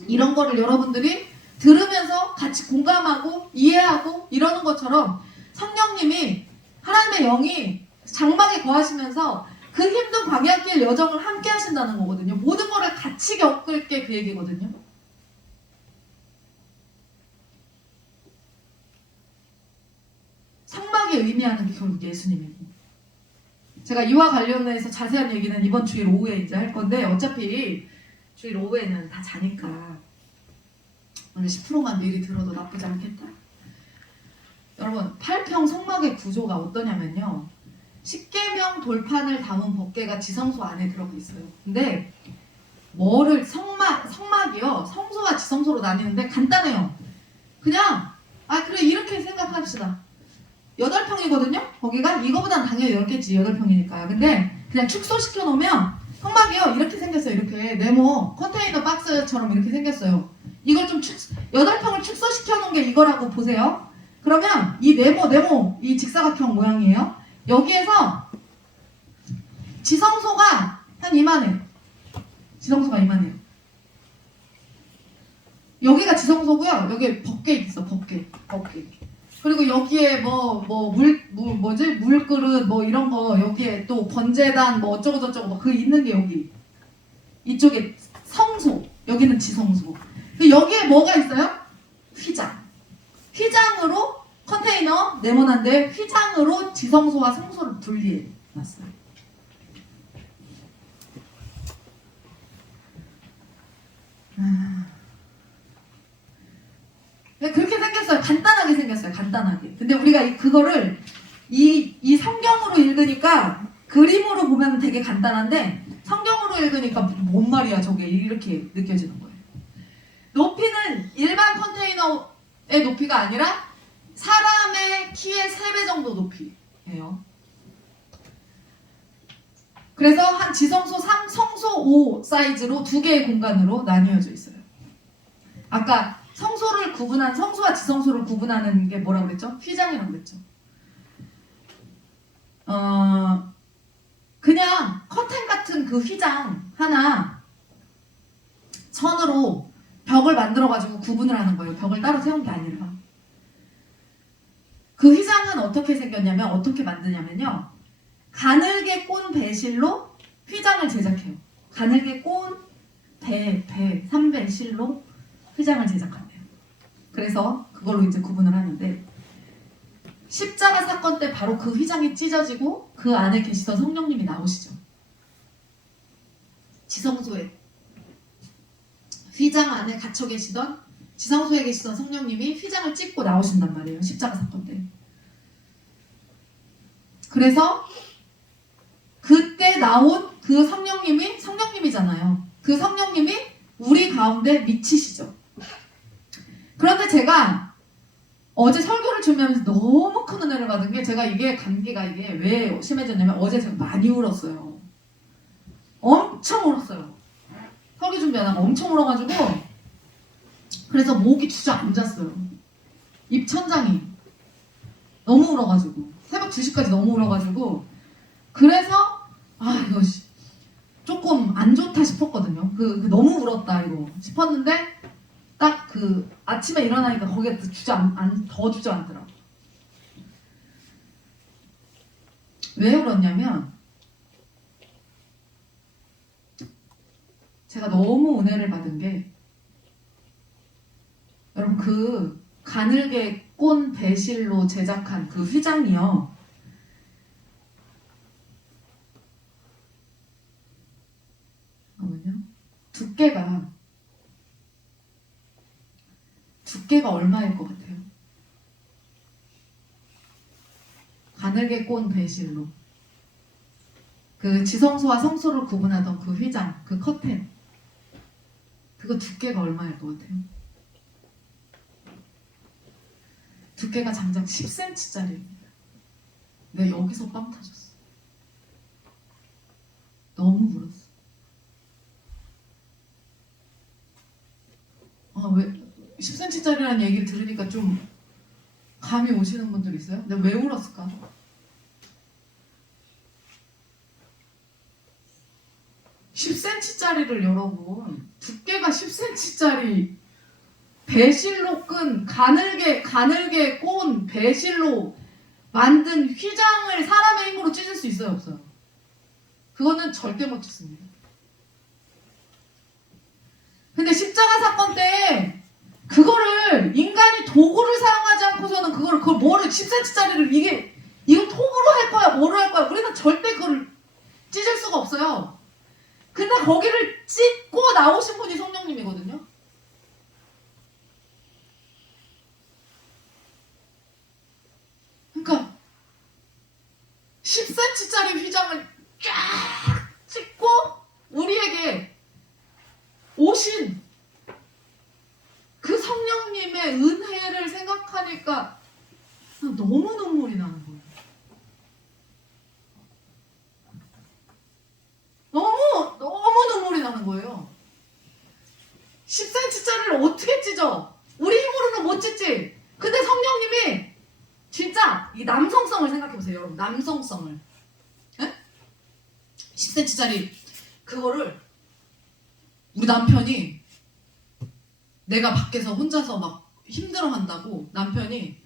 이런 거를 여러분들이 들으면서 같이 공감하고 이해하고 이러는 것처럼 성령님이 하나님의 영이 장막에 거하시면서 그 힘든 광야길 여정을 함께 하신다는 거거든요. 모든 거를 같이 겪을 게 그 얘기거든요. 성막이 의미하는 게 결국 예수님이에요. 제가 이와 관련해서 자세한 얘기는 이번 주일 오후에 이제 할 건데 어차피 주일 오후에는 다 자니까 오늘 10%만 미리 들어도 나쁘지 않겠다. 여러분 8평 성막의 구조가 어떠냐면요. 10계명 돌판을 담은 법궤가 지성소 안에 들어가 있어요. 근데 성막이요. 성소와 지성소로 나뉘는데 간단해요. 그냥 그래 이렇게 생각합시다. 8평이거든요. 거기가 이거보단 당연히 10개지 8평이니까. 근데 그냥 축소시켜 놓으면 성막이요. 이렇게 생겼어요. 이렇게 네모 컨테이너 박스처럼 이렇게 생겼어요. 이걸 좀 8평을 축소시켜 놓은 게 이거라고 보세요. 그러면 이 네모 이 직사각형 모양이에요. 여기에서 지성소가 한 이만해요. 지성소가 이만해요. 여기가 지성소고요. 여기 법궤 있어. 법궤. 그리고 여기에 물그릇 뭐 이런 거 여기에 또 번제단 뭐 어쩌고 저쩌고 그 있는 게 여기. 이쪽에 성소. 여기는 지성소. 여기에 뭐가 있어요? 휘장으로 컨테이너 네모난데 휘장으로 지성소와 성소를 분리해 놨어요. 그렇게 생겼어요. 간단하게 생겼어요. 간단하게. 근데 우리가 그거를 이 성경으로 읽으니까 그림으로 보면 되게 간단한데 성경으로 읽으니까 뭔 말이야 저게 이렇게 느껴지는 거예요. 높이는 일반 컨테이너의 높이가 아니라 사람의 키의 3배 정도 높이예요. 그래서 한 지성소 3, 성소 5 사이즈로 2개의 공간으로 나뉘어져 있어요. 아까 성소와 지성소를 구분하는 게 뭐라고 그랬죠? 휘장이라고 그랬죠. 그냥 커튼 같은 그 휘장 하나 선으로 벽을 만들어가지고 구분을 하는 거예요. 벽을 따로 세운 게 아니라. 그 휘장은 어떻게 생겼냐면 어떻게 만드냐면요. 가늘게 꼰 배실로 휘장을 제작해요. 가늘게 꼰 배 3배 실로 휘장을 제작한대요. 그래서 그걸로 이제 구분을 하는데 십자가 사건 때 바로 그 휘장이 찢어지고 그 안에 계시던 성령님이 나오시죠. 지성소에 휘장 안에 갇혀 계시던 지성소에 계시던 성령님이 휘장을 찢고 나오신단 말이에요. 십자가 사건 때. 그래서 그때 나온 그 성령님이잖아요. 그 성령님이 우리 가운데 미치시죠. 그런데 제가 어제 설교를 준비하면서 너무 큰 은혜를 받은 게 제가 감기가 왜 심해졌냐면 어제 제가 많이 울었어요. 엄청 울었어요. 설교 준비하다가 엄청 울어가지고 그래서 목이 주저앉았어요. 입 천장이 너무 울어가지고 새벽 2시까지 너무 울어가지고 그래서 이거 조금 조금 안 좋다 싶었거든요. 그 너무 울었다 이거 싶었는데 딱 그 아침에 일어나니까 거기에 더 주저앉더라고. 왜 울었냐면 제가 너무 은혜를 받은 게 여러분 그 가늘게 꼰 배실로 제작한 그 휘장이요. 잠깐만요. 두께가 얼마일 것 같아요? 가늘게 꼰 배실로 그 지성소와 성소를 구분하던 그 휘장, 그 커튼 그거 두께가 얼마일 것 같아요? 두께가 장장 10cm짜리입니다. 내가 여기서 빵 터졌어. 너무 울었어. 왜 10cm짜리라는 얘기를 들으니까 좀 감이 오시는 분들 있어요? 내가 왜 울었을까? (10cm짜리를) 여러분 두께가 10cm짜리 배실로 끈 가늘게 꼰 배실로 만든 휘장을 사람의 힘으로 찢을 수 있어요, 없어요? 그거는 절대 못 찢습니다. 근데 십자가 사건 때 그거를 인간이 도구를 사용하지 않고서는 그걸 뭐를 10cm짜리를 이거 톱으로 할 거야, 뭐로 할 거야? 우리는 절대 그걸 찢을 수가 없어요. 근데 거기를 찢고 나오신 분이 성령님이거든요. 그러니까 10cm짜리 휘장을 쫙 찢고 우리에게 오신 그 성령님의 은혜를 생각하니까 너무 눈물이 나는 거예요. 너무 눈물이 나는 거예요. 10cm짜리를 어떻게 찢어? 우리 힘으로는 못 찢지. 근데 성령님이 진짜 이 남성성을 생각해보세요, 여러분. 남성성을. 네? 10cm짜리 그거를 우리 남편이 내가 밖에서 혼자서 막 힘들어한다고 남편이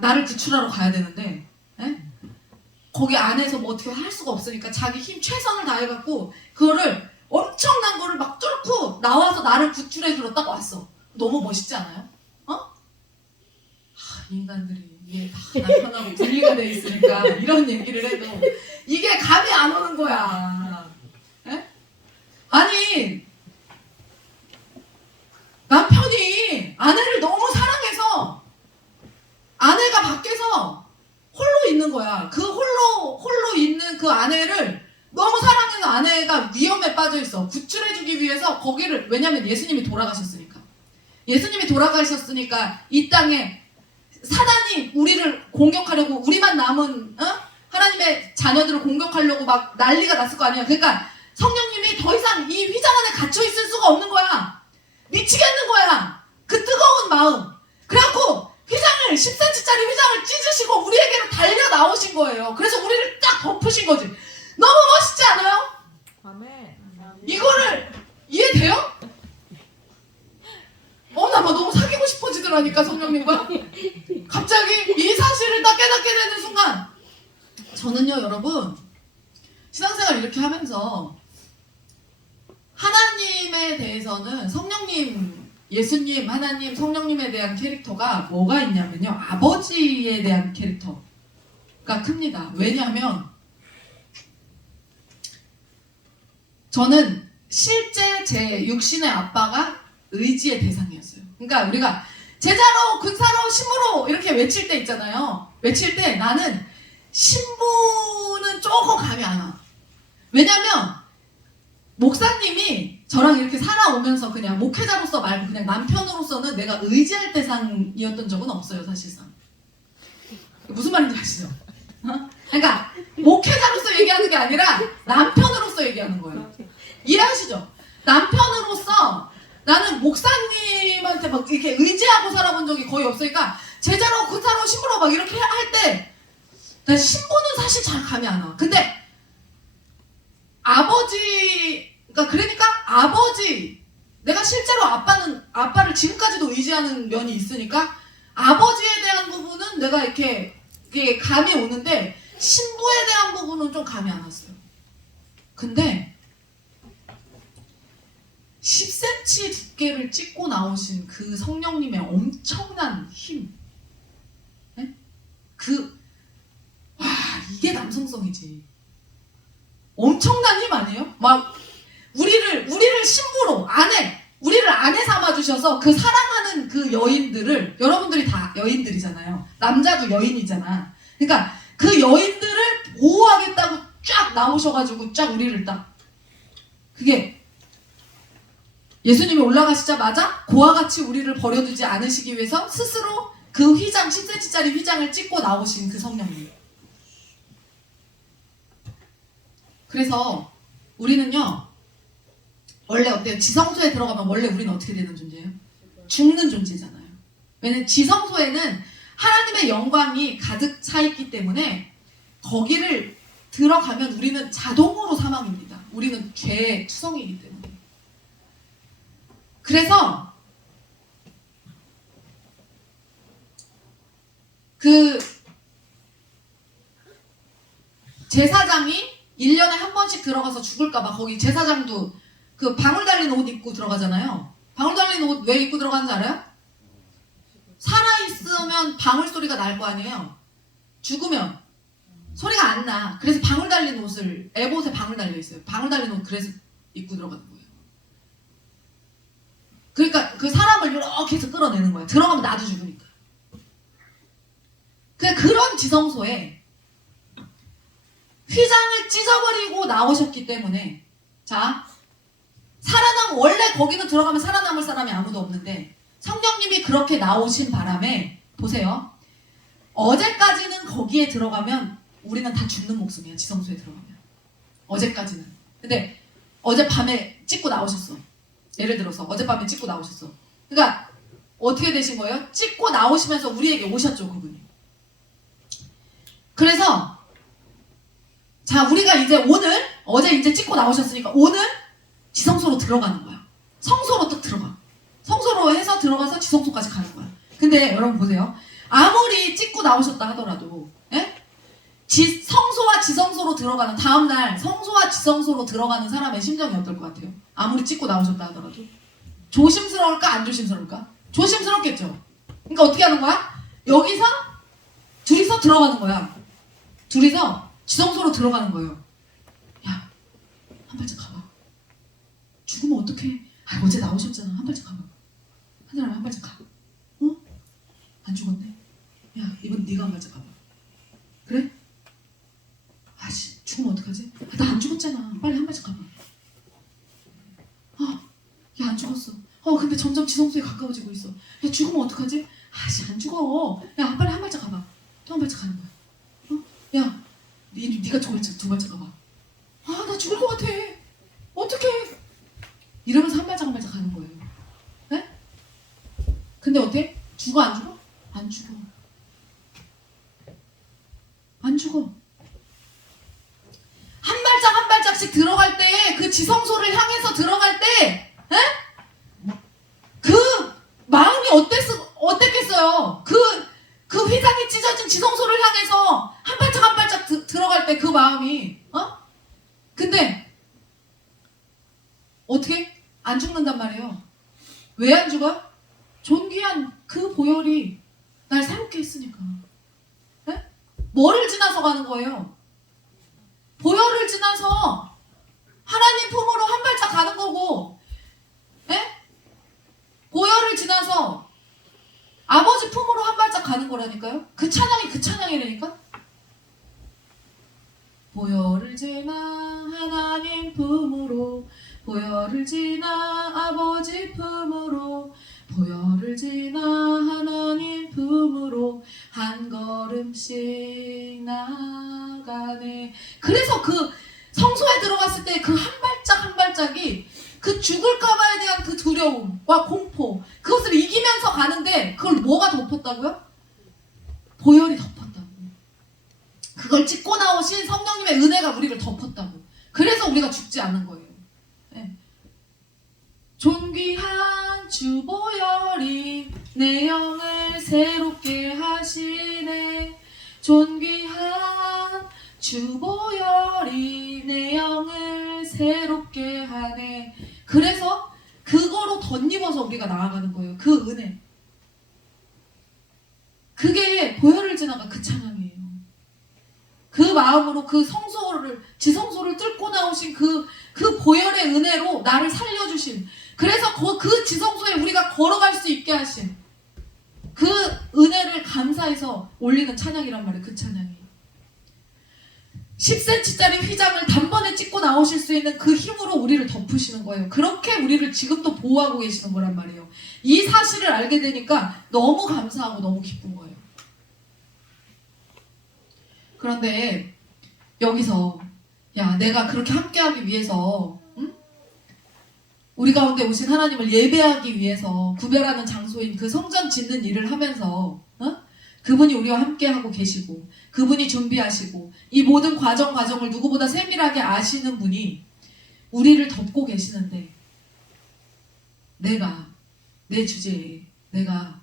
나를 구출하러 가야 되는데 거기 안에서 뭐 어떻게 할 수가 없으니까 자기 힘 최선을 다해갖고 그거를 엄청난 거를 막 뚫고 나와서 나를 구출해주러 딱 왔어. 너무 멋있지 않아요? 인간들이 이게 다 남편하고 분리가 돼 있으니까 이런 얘기를 해도 이게 감이 안 오는 거야. 아니 남편이 아내를 너무 사랑해서 아내가 밖에서 홀로 있는 거야. 그 홀로 있는 그 아내를 너무 사랑해서 아내가 위험에 빠져 있어. 구출해주기 위해서 거기를, 왜냐면 예수님이 돌아가셨으니까 이 땅에 사단이 우리를 공격하려고, 우리만 남은 하나님의 자녀들을 공격하려고 막 난리가 났을 거 아니야. 그러니까 성령님이 더 이상 이 휘장 안에 갇혀 있을 수가 없는 거야. 미치겠는 거야. 그 뜨거운 마음. 그래갖고 휘장을 10cm짜리 휘장을 찢으시고 우리에게로 달려 나오신 거예요. 그래서 우리를 딱 덮으신 거지. 너무 멋있지 않아요? 아멘. 이거를 이해돼요? 나 막 너무 사귀고 싶어지더라니까 성령님과. 갑자기 이 사실을 딱 깨닫게 되는 순간 저는요, 여러분, 신앙생활 이렇게 하면서 하나님에 대해서는 성령님, 예수님, 하나님, 성령님에 대한 캐릭터가 뭐가 있냐면요, 아버지에 대한 캐릭터가 큽니다. 왜냐하면 저는 실제 제 육신의 아빠가 의지의 대상이었어요. 그러니까 우리가 제자로, 근사로, 신부로 이렇게 외칠 때 있잖아요. 외칠 때 나는 신부는 조금 감이 안 와. 왜냐면 목사님이 저랑 이렇게 살아오면서 그냥 목회자로서 말고 그냥 남편으로서는 내가 의지할 대상이었던 적은 없어요, 사실상. 무슨 말인지 아시죠? 그러니까 목회자로서 얘기하는 게 아니라 남편으로서 얘기하는 거예요. 이해하시죠? 남편으로서 나는 목사님한테 막 이렇게 의지하고 살아본 적이 거의 없으니까 제자로, 근사로, 신부로 막 이렇게 할 때 난 신부는 사실 잘 감이 안 와. 근데 그러니까 아버지, 내가 실제로 아빠를 지금까지도 의지하는 면이 있으니까 아버지에 대한 부분은 내가 이렇게 감이 오는데 신부에 대한 부분은 좀 감이 안 왔어요. 근데 10cm 두께를 찍고 나오신 그 성령님의 엄청난 힘, 네? 이게 남성성이지. 엄청난 힘 아니에요? 막 우리를 신부로 우리를 아내 삼아주셔서 그 사랑하는 그 여인들을, 여러분들이 다 여인들이잖아요. 남자도 여인이잖아. 그러니까 그 여인들을 보호하겠다고 쫙 나오셔가지고 쫙 우리를 딱, 그게 예수님이 올라가시자마자 고와 같이 우리를 버려두지 않으시기 위해서 스스로 그 휘장, 10cm짜리 휘장을 찍고 나오신 그 성령님. 그래서 우리는요, 원래 어때요? 지성소에 들어가면 원래 우리는 어떻게 되는 존재예요? 죽는 존재잖아요. 왜냐면 지성소에는 하나님의 영광이 가득 차 있기 때문에 거기를 들어가면 우리는 자동으로 사망입니다. 우리는 죄의 투성이기 때문에. 그래서 그 제사장이 1년에 한 번씩 들어가서 죽을까봐, 거기 제사장도 그 방울 달린 옷 입고 들어가잖아요. 방울 달린 옷 왜 입고 들어가는지 알아요? 살아있으면 방울 소리가 날 거 아니에요. 죽으면 소리가 안 나. 그래서 방울 달린 옷을, 에봇에 방울 달려 있어요. 방울 달린 옷 그래서 입고 들어가는 거예요. 그러니까 그 사람을 이렇게 해서 끌어내는 거야. 들어가면 나도 죽으니까. 그런 지성소에 휘장을 찢어버리고 나오셨기 때문에, 자, 원래 거기는 들어가면 살아남을 사람이 아무도 없는데 성령님이 그렇게 나오신 바람에, 보세요. 어제까지는 거기에 들어가면 우리는 다 죽는 목숨이야. 지성소에 들어가면 어제까지는. 근데 어젯밤에 찍고 나오셨어. 예를 들어서 어젯밤에 찍고 나오셨어. 그러니까 어떻게 되신 거예요? 찍고 나오시면서 우리에게 오셨죠, 그분이. 그래서 자, 우리가 이제 어제 이제 찍고 나오셨으니까 오늘 지성소로 들어가는 거야. 성소로 또 들어가. 성소로 해서 들어가서 지성소까지 가는 거야. 근데 여러분 보세요. 아무리 찍고 나오셨다 하더라도, 성소와 지성소로 들어가는, 다음날 성소와 지성소로 들어가는 사람의 심정이 어떨 것 같아요? 아무리 찍고 나오셨다 하더라도. 조심스러울까 안 조심스러울까? 조심스럽겠죠. 그러니까 어떻게 하는 거야? 여기서 둘이서 들어가는 거야. 둘이서 지성소로 들어가는 거예요. 야, 한 발짝 가봐. 죽으면 어떡해? 어제 나오셨잖아. 한 발짝 가봐. 하늘아, 한 발짝 가. 안 죽었네. 야, 이번 네가 한 발짝 가봐. 그래? 죽으면 어떡하지? 나 안 죽었잖아. 빨리 한 발짝 가봐. 야, 안 죽었어. 근데 점점 지성소에 가까워지고 있어. 야, 죽으면 어떡하지? 안 죽어. 야, 빨리 한 발짝 가봐. 또 한 발짝 가는 거야. 야, 네가 두 발짝 가봐. 나 죽을 것 같아. 어떡해. 이러면서 한 발짝 한 발짝 가는 거예요. 네? 근데 어때? 죽어 안 죽어? 안 죽어. 안 죽어. 한 발짝 한 발짝씩 들어갈 때, 그 지성소를 향해서 들어갈 때, 그 마음이 어땠겠어요? 그 휘장이 찢어진 지성소를 향해서 한 발짝 한 발짝 들어갈 때 그 마음이, 근데 어떻게? 안 죽는단 말이에요. 왜 안 죽어? 존귀한 그 보혈이 날 새롭게 했으니까. 뭐를 지나서 가는 거예요? 보혈을 지나서 하나님 품으로 한 발짝 가는 거고, 보혈을 지나서 아버지 품으로 한 발짝 가는 거라니까요. 그 찬양이 그 찬양이라니까. 보혈을 지나 하나님 품으로, 보혈을 지나 아버지 품으로, 보혈을 지나 하나님 품으로 한 걸음씩 나가네. 그래서 그 성소에 들어갔을 때 그 한 발짝 한 발짝이 그 죽을까봐에 대한 그 두려움과 공포, 그것을 이기면서 가는데, 그걸 뭐가 덮었다고요? 보혈이 덮었다고. 그걸 찍고 나오신 성령님의 은혜가 우리를 덮었다고. 그래서 우리가 죽지 않는 거예요. 네. 존귀한 주보혈이 내 영을 새롭게 하시네. 존귀한 주보혈이 내 영을 새롭게 하네. 그래서 그거로 덧입어서 우리가 나아가는 거예요. 그 은혜. 그게 보혈을 지나가 그 찬양이에요. 그 마음으로 그 성소를, 지성소를 뚫고 나오신 그 보혈의 은혜로 나를 살려주신, 그래서 그 지성소에 우리가 걸어갈 수 있게 하신 그 은혜를 감사해서 올리는 찬양이란 말이에요. 그 찬양이 10cm짜리 휘장을 단번에 찍고 나오실 수 있는 그 힘으로 우리를 덮으시는 거예요. 그렇게 우리를 지금도 보호하고 계시는 거란 말이에요. 이 사실을 알게 되니까 너무 감사하고 너무 기쁜 거예요. 그런데 여기서 야, 내가 그렇게 함께하기 위해서, 응? 우리 가운데 오신 하나님을 예배하기 위해서 구별하는 장소인 그 성전 짓는 일을 하면서, 그분이 우리와 함께하고 계시고 그분이 준비하시고 이 모든 과정을 누구보다 세밀하게 아시는 분이 우리를 덮고 계시는데, 내가 내 주제에 내가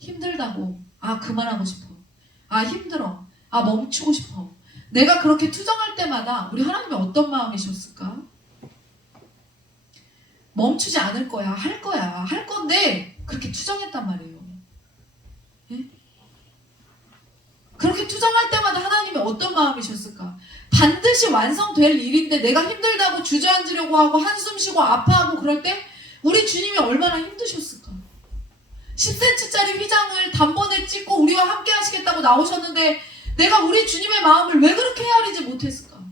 힘들다고 그만하고 싶어, 힘들어, 멈추고 싶어, 내가 그렇게 투정할 때마다 우리 하나님이 어떤 마음이셨을까? 멈추지 않을 거야, 할 건데 그렇게 투정했단 말이에요. 예? 그렇게 투정할 때마다 하나님이 어떤 마음이셨을까? 반드시 완성될 일인데 내가 힘들다고 주저앉으려고 하고 한숨 쉬고 아파하고 그럴 때 우리 주님이 얼마나 힘드셨을까? 10cm짜리 휘장을 단번에 찍고 우리와 함께 하시겠다고 나오셨는데 내가 우리 주님의 마음을 왜 그렇게 헤아리지 못했을까?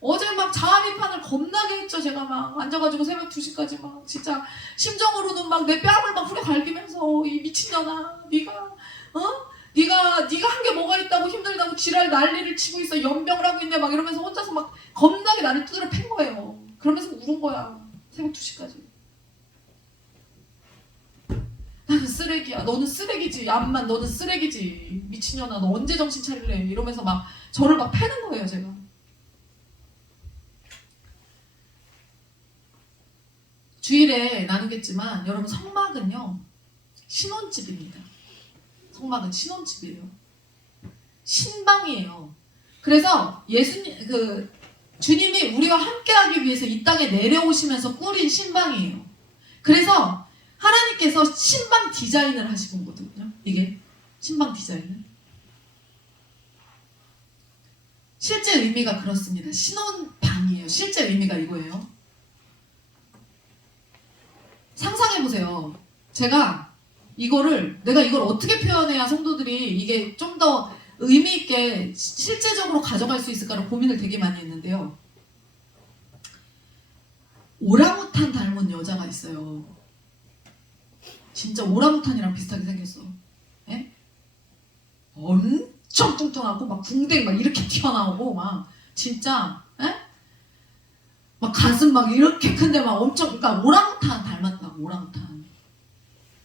어제 막 자아비판을 겁나게 했죠. 제가 막 앉아가지고 새벽 2시까지 막 진짜 심정으로는 막 내 뺨을 막 후려갈기면서, 이 미친년아, 네가 한 게 뭐가 있다고 힘들다고 지랄 난리를 치고 있어, 연병을 하고 있네, 막 이러면서 혼자서 막 겁나게 나를 두드려 팬 거예요. 그러면서 울은 거야, 새벽 2시까지. 나는 쓰레기야, 너는 쓰레기지, 암만 너는 쓰레기지, 미친년아, 너 언제 정신 차릴래, 이러면서 막 저를 막 패는 거예요. 제가 주일에 나누겠지만 여러분, 성막은요 신혼집입니다. 성막은 신혼집이에요. 신방이에요. 그래서 주님이 우리와 함께하기 위해서 이 땅에 내려오시면서 꾸린 신방이에요. 그래서 하나님께서 신방 디자인을 하시고 거거든요. 이게 신방 디자인을. 실제 의미가 그렇습니다. 신혼방이에요. 실제 의미가 이거예요. 상상해보세요. 내가 이걸 어떻게 표현해야 성도들이 이게 좀 더 의미있게 실제적으로 가져갈 수 있을까를 고민을 되게 많이 했는데요. 오랑우탄 닮은 여자가 있어요. 진짜 오랑우탄이랑 비슷하게 생겼어. 예? 엄청 뚱뚱하고 막 궁뎅이 막 이렇게 튀어나오고 막 진짜, 예? 막 가슴 막 이렇게 큰데 막 엄청, 그러니까 오랑우탄 닮았다고, 오랑우탄.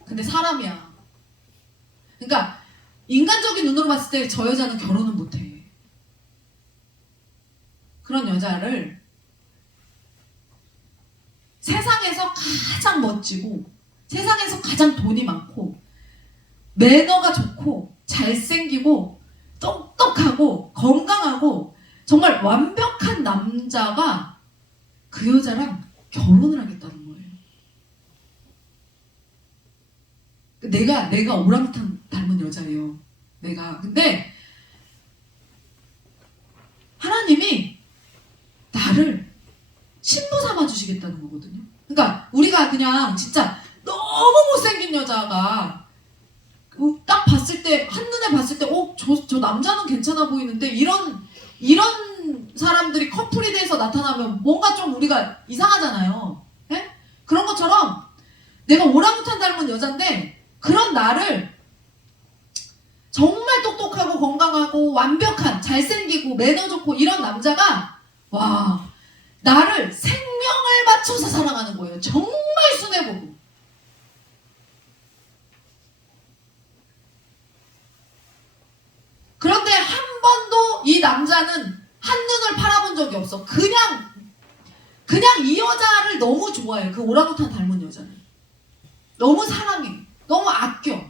근데 사람이야. 그러니까 인간적인 눈으로 봤을 때 저 여자는 결혼은 못해. 그런 여자를 세상에서 가장 멋지고 세상에서 가장 돈이 많고 매너가 좋고 잘생기고 똑똑하고 건강하고 정말 완벽한 남자가 그 여자랑 결혼을 하겠다는 거예요. 내가 오랑우탄 닮은 여자예요. 근데 하나님이 나를 신부 삼아 주시겠다는 거거든요. 그러니까 우리가 그냥 진짜 너무 못생긴 여자가 딱 봤을 때, 한눈에 봤을 때 저 남자는 괜찮아 보이는데 이런 사람들이 커플이 돼서 나타나면 뭔가 좀 우리가 이상하잖아요. 네? 그런 것처럼 내가 오랑우탄 닮은 여잔데 그런 나를 정말 똑똑하고 건강하고 완벽한, 잘생기고 매너 좋고 이런 남자가 나를 생명을 바쳐서 사랑하는 거예요. 정말 순해보고. 그런데 한 번도 이 남자는 한눈을 팔아본 적이 없어. 그냥 이 여자를 너무 좋아해. 그 오랑우탄 닮은 여자를. 너무 사랑해. 너무 아껴.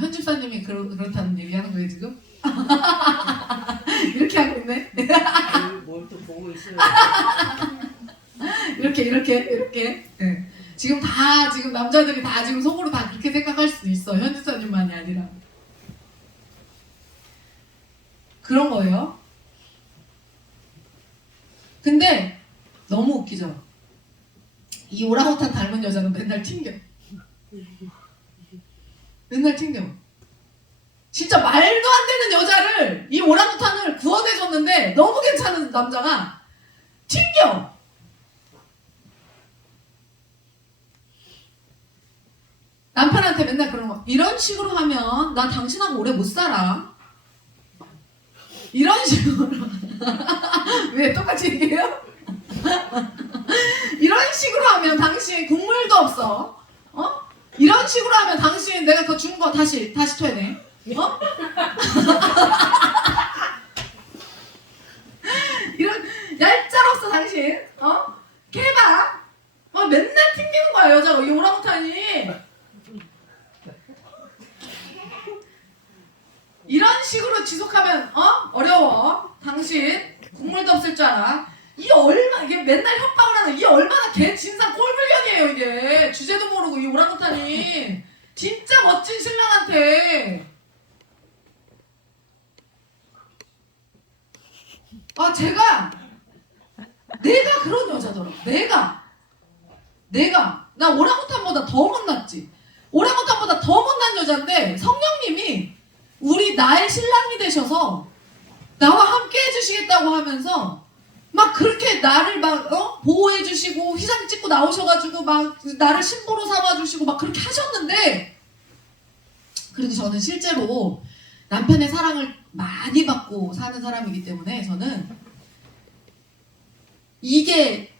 현 집사님이 그렇다는 얘기하는 거예요 지금? 이렇게 하고 있네. 뭘 또 보고 있어요. 이렇게. 네. 지금 남자들이 다 지금 속으로 다 그렇게 생각할 수도 있어. 현 집사님만이 아니라. 그런 거예요. 근데 너무 웃기죠. 이 오랑우탄 닮은 여자는 맨날 튕겨. 진짜 말도 안 되는 여자를, 이 오랑우탄을 구원해줬는데 너무 괜찮은 남자가 튕겨. 남편한테 맨날 그런 거. 이런 식으로 하면 나 당신하고 오래 못 살아. 이런 식으로. 왜 똑같이 얘기해요? 이런 식으로 하면 당신 국물도 없어. 이런 식으로 하면 당신 내가 그거 준 거 다시 줘야 돼. 이런 얄짤없어 당신. 개봐. 맨날 튕기는 거야 여자가. 이 오랑우탄이. 이런 식으로 지속하면 어려워. 당신 국물도 없을 줄 알아. 이게 맨날 협박을 하는, 이게 얼마나 개 진상 꼴불견이에요 이게. 주제도 모르고 이 오랑우탄이. 진짜 멋진 신랑한테. 내가 그런 여자더라. 나 오랑우탄보다 더 못났지. 오랑우탄보다 더 못난 여잔데 성령님이 나의 신랑이 되셔서 나와 함께 해주시겠다고 하면서 막 그렇게 나를 막 보호해 주시고 휘장 찍고 나오셔가지고 막 나를 신부로 삼아주시고 막 그렇게 하셨는데, 그래도 저는 실제로 남편의 사랑을 많이 받고 사는 사람이기 때문에 저는 이게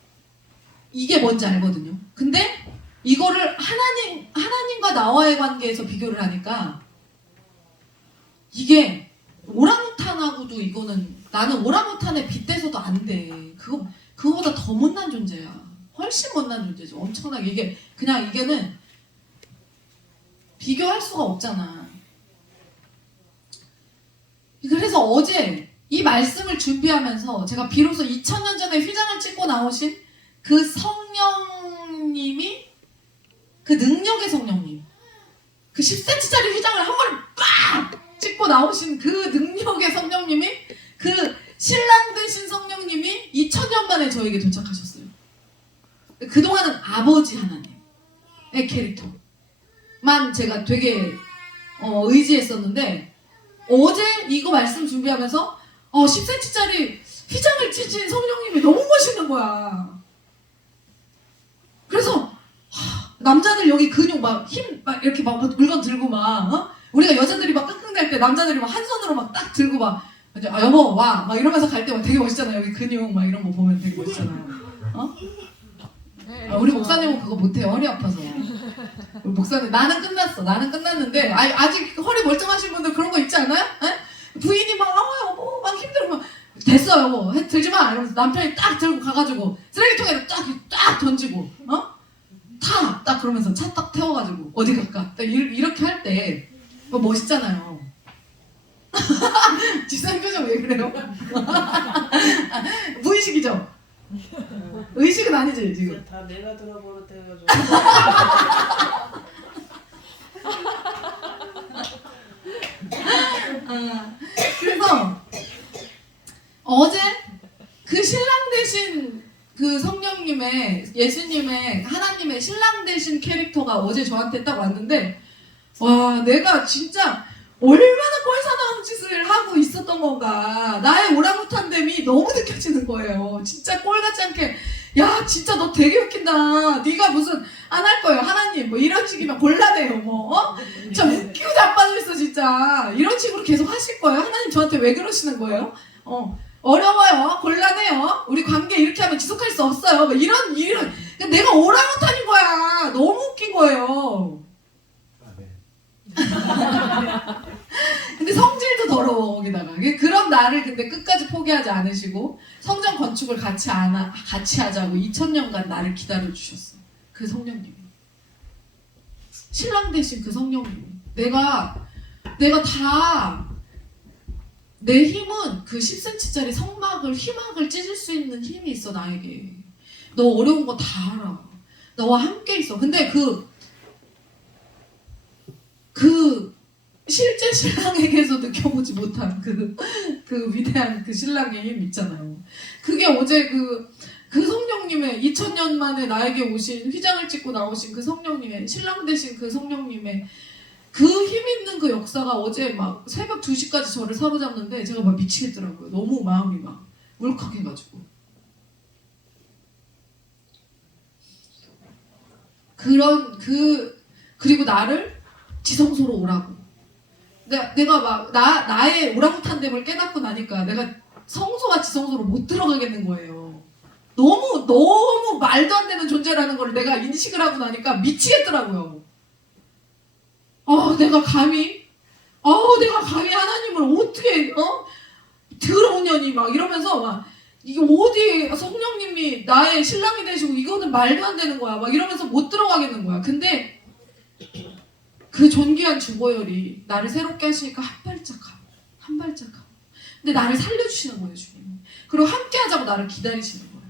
뭔지 알거든요. 근데 이거를 하나님과 나와의 관계에서 비교를 하니까 이게 오랑우탄하고도, 이거는 나는 오랑우탄에 빗대서도 안 돼. 그거보다 더 못난 존재야. 훨씬 못난 존재죠. 엄청나게. 이게는 비교할 수가 없잖아. 그래서 어제 이 말씀을 준비하면서 제가 비로소 2000년 전에 휘장을 찍고 나오신 그 성령님이, 그 능력의 성령님, 그 10cm짜리 휘장을 한 번에 빡! 찍고 나오신 그 능력의 성령님이, 그 신랑 되신 성령님이 2000년 만에 저에게 도착하셨어요. 그동안은 아버지 하나님의 캐릭터만 제가 되게 의지했었는데, 어제 이거 말씀 준비하면서 10cm짜리 휘장을 찢은 성령님이 너무 멋있는 거야. 그래서 남자들 여기 근육 막 힘 막 이렇게 막 물건 들고 막 우리가 여자들이 막 끙끙댈 때 남자들이 막 한 손으로 막 딱 들고 막 여보 와 막 이러면서 갈 때 막 되게 멋있잖아요. 여기 근육 막 이런 거 보면 되게 멋있잖아요. 우리 목사님은 그거 못해요. 허리 아파서. 우리 목사님 나는 끝났는데 아직 허리 멀쩡하신 분들 그런 거 있지 않아요? 부인이 막 여보 막 힘들어 막 됐어 여보 들지 마 이러면서 남편이 딱 들고 가가지고 쓰레기통에 딱 던지고 딱 그러면서 차 딱 태워가지고 어디 갈까 딱 이렇게 할 때 멋있잖아요. 집사님 표정 왜 그래요? 무의식이죠? 의식은 아니지 지금. 다 내가 들어버릇해가지고. 그래서 어제 그 신랑 되신 그 성령님의, 예수님의, 하나님의 신랑 되신 캐릭터가 어제 저한테 딱 왔는데, 와, 내가 진짜 얼마나 꼴사나운 짓을 하고 있었던 건가. 나의 오랑우탄됨이 너무 느껴지는 거예요. 진짜 꼴 같지 않게, 야, 진짜 너 되게 웃긴다. 네가 무슨 안 할 거예요, 하나님. 뭐 이런 식이면 곤란해요, 뭐. 진짜 웃기고 자빠져 있어, 진짜. 이런 식으로 계속 하실 거예요. 하나님 저한테 왜 그러시는 거예요? 어려워요. 곤란해요. 우리 관계 이렇게 하면 지속할 수 없어요. 뭐 이런 내가 오랑우탄인 거야. 너무 웃긴 거예요. 근데 성질도 더러워 거기다가. 그런 나를 근데 끝까지 포기하지 않으시고 성전 건축을 같이 하자고 2000년간 나를 기다려주셨어. 그 성령님이. 신랑 되신 그 성령님이. 내가 다 내 힘은 그 10cm짜리 휘막을 찢을 수 있는 힘이 있어 나에게. 너 어려운 거 다 알아. 너와 함께 있어. 근데 그 실제 신랑에게서 느껴보지 못한 그 위대한 그 신랑의 힘 있잖아요. 그게 어제 그 성령님의 2000년 만에 나에게 오신 휘장을 찢고 나오신 그 성령님의 신랑 되신 그 성령님의 그 힘 있는 그 역사가 어제 막 새벽 2시까지 저를 사로잡는데 제가 막 미치겠더라고요. 너무 마음이 막 울컥해가지고. 그리고 나를 지성소로 오라고. 내가 막 나의 오랑우탄됨을 깨닫고 나니까 내가 성소와 지성소로 못 들어가겠는 거예요. 너무 말도 안 되는 존재라는 걸 내가 인식을 하고 나니까 미치겠더라고요. 내가 감히 하나님을 어떻게 더러운 년이 막 이러면서 막 이게 어디 성령님이 나의 신랑이 되시고 이거는 말도 안 되는 거야 막 이러면서 못 들어가겠는 거야. 근데 그 존귀한 주보혈이 나를 새롭게 하시니까 한 발짝 하고 근데 나를 살려주시는 거예요 주님. 그리고 함께 하자고 나를 기다리시는 거예요.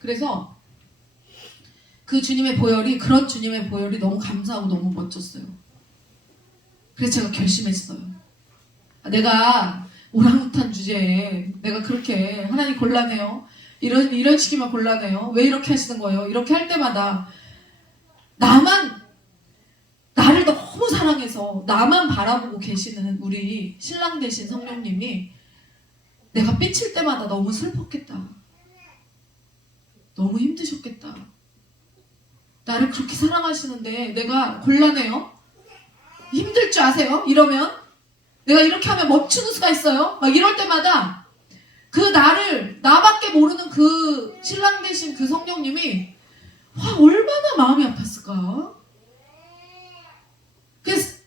그래서 그 주님의 보혈이 그런 주님의 보혈이 너무 감사하고 너무 멋졌어요. 그래서 제가 결심했어요. 내가 오랑우탄 주제에 내가 그렇게 하나님 곤란해요. 이런 식이면 곤란해요. 왜 이렇게 하시는 거예요? 이렇게 할 때마다 나를 너무 사랑해서 나만 바라보고 계시는 우리 신랑 되신 성령님이 내가 삐칠 때마다 너무 슬펐겠다. 너무 힘드셨겠다. 나를 그렇게 사랑하시는데 내가 곤란해요? 힘들 줄 아세요? 이러면 내가 이렇게 하면 멈추는 수가 있어요? 막 이럴 때마다 나밖에 모르는 그 신랑 되신 그 성령님이 얼마나 마음이 아팠을까? 그래서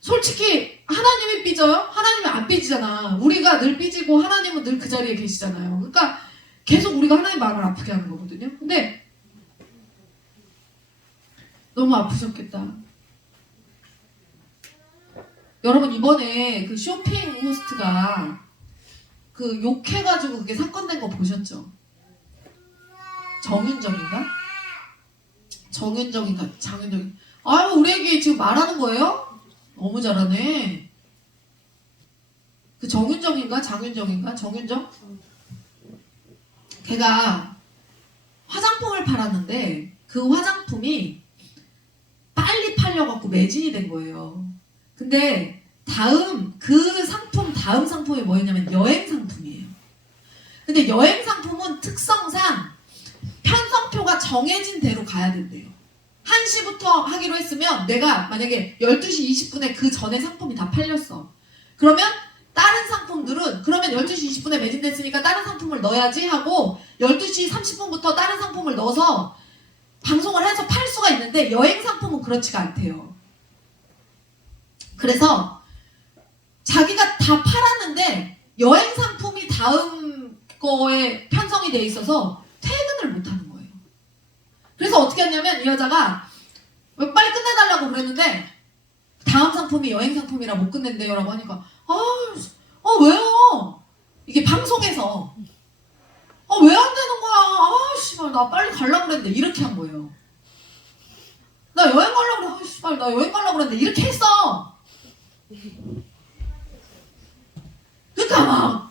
솔직히 하나님이 삐져요? 하나님이 안 삐지잖아. 우리가 늘 삐지고 하나님은 늘 그 자리에 계시잖아요. 그러니까 계속 우리가 하나님 마음을 아프게 하는 거거든요. 근데 너무 아프셨겠다. 여러분 이번에 그 쇼핑 호스트가 그 욕해가지고 그게 사건 된 거 보셨죠? 장윤정인가? 아유 우리 애기 지금 말하는 거예요? 너무 잘하네. 그 장윤정? 걔가 화장품을 팔았는데 그 화장품이 빨리 팔려갖고 매진이 된 거예요. 근데 다음 상품이 뭐였냐면 여행 상품이에요. 근데 여행 상품은 특성상 편성표가 정해진 대로 가야 된대요. 1시부터 하기로 했으면 내가 만약에 12시 20분에 그 전에 상품이 다 팔렸어. 그러면 다른 상품들은 그러면 12시 20분에 매진됐으니까 다른 상품을 넣어야지 하고 12시 30분부터 다른 상품을 넣어서 방송을 해서 팔 수가 있는데 여행 상품은 그렇지가 않대요. 그래서 자기가 다 팔았는데 여행 상품이 다음 거에 편성이 돼 있어서 퇴근을 못 하는 거예요. 그래서 어떻게 했냐면 이 여자가 빨리 끝내달라고 그랬는데 다음 상품이 여행 상품이라 못 끝낸대요 라고 하니까 왜요? 이게 방송에서 왜 안 되는 거야? 씨발 나 빨리 가려고 그랬는데 이렇게 한 거예요. 나 여행 가려고 그래. 씨발 나 여행 가려고 그랬는데 이렇게 했어. 그러니까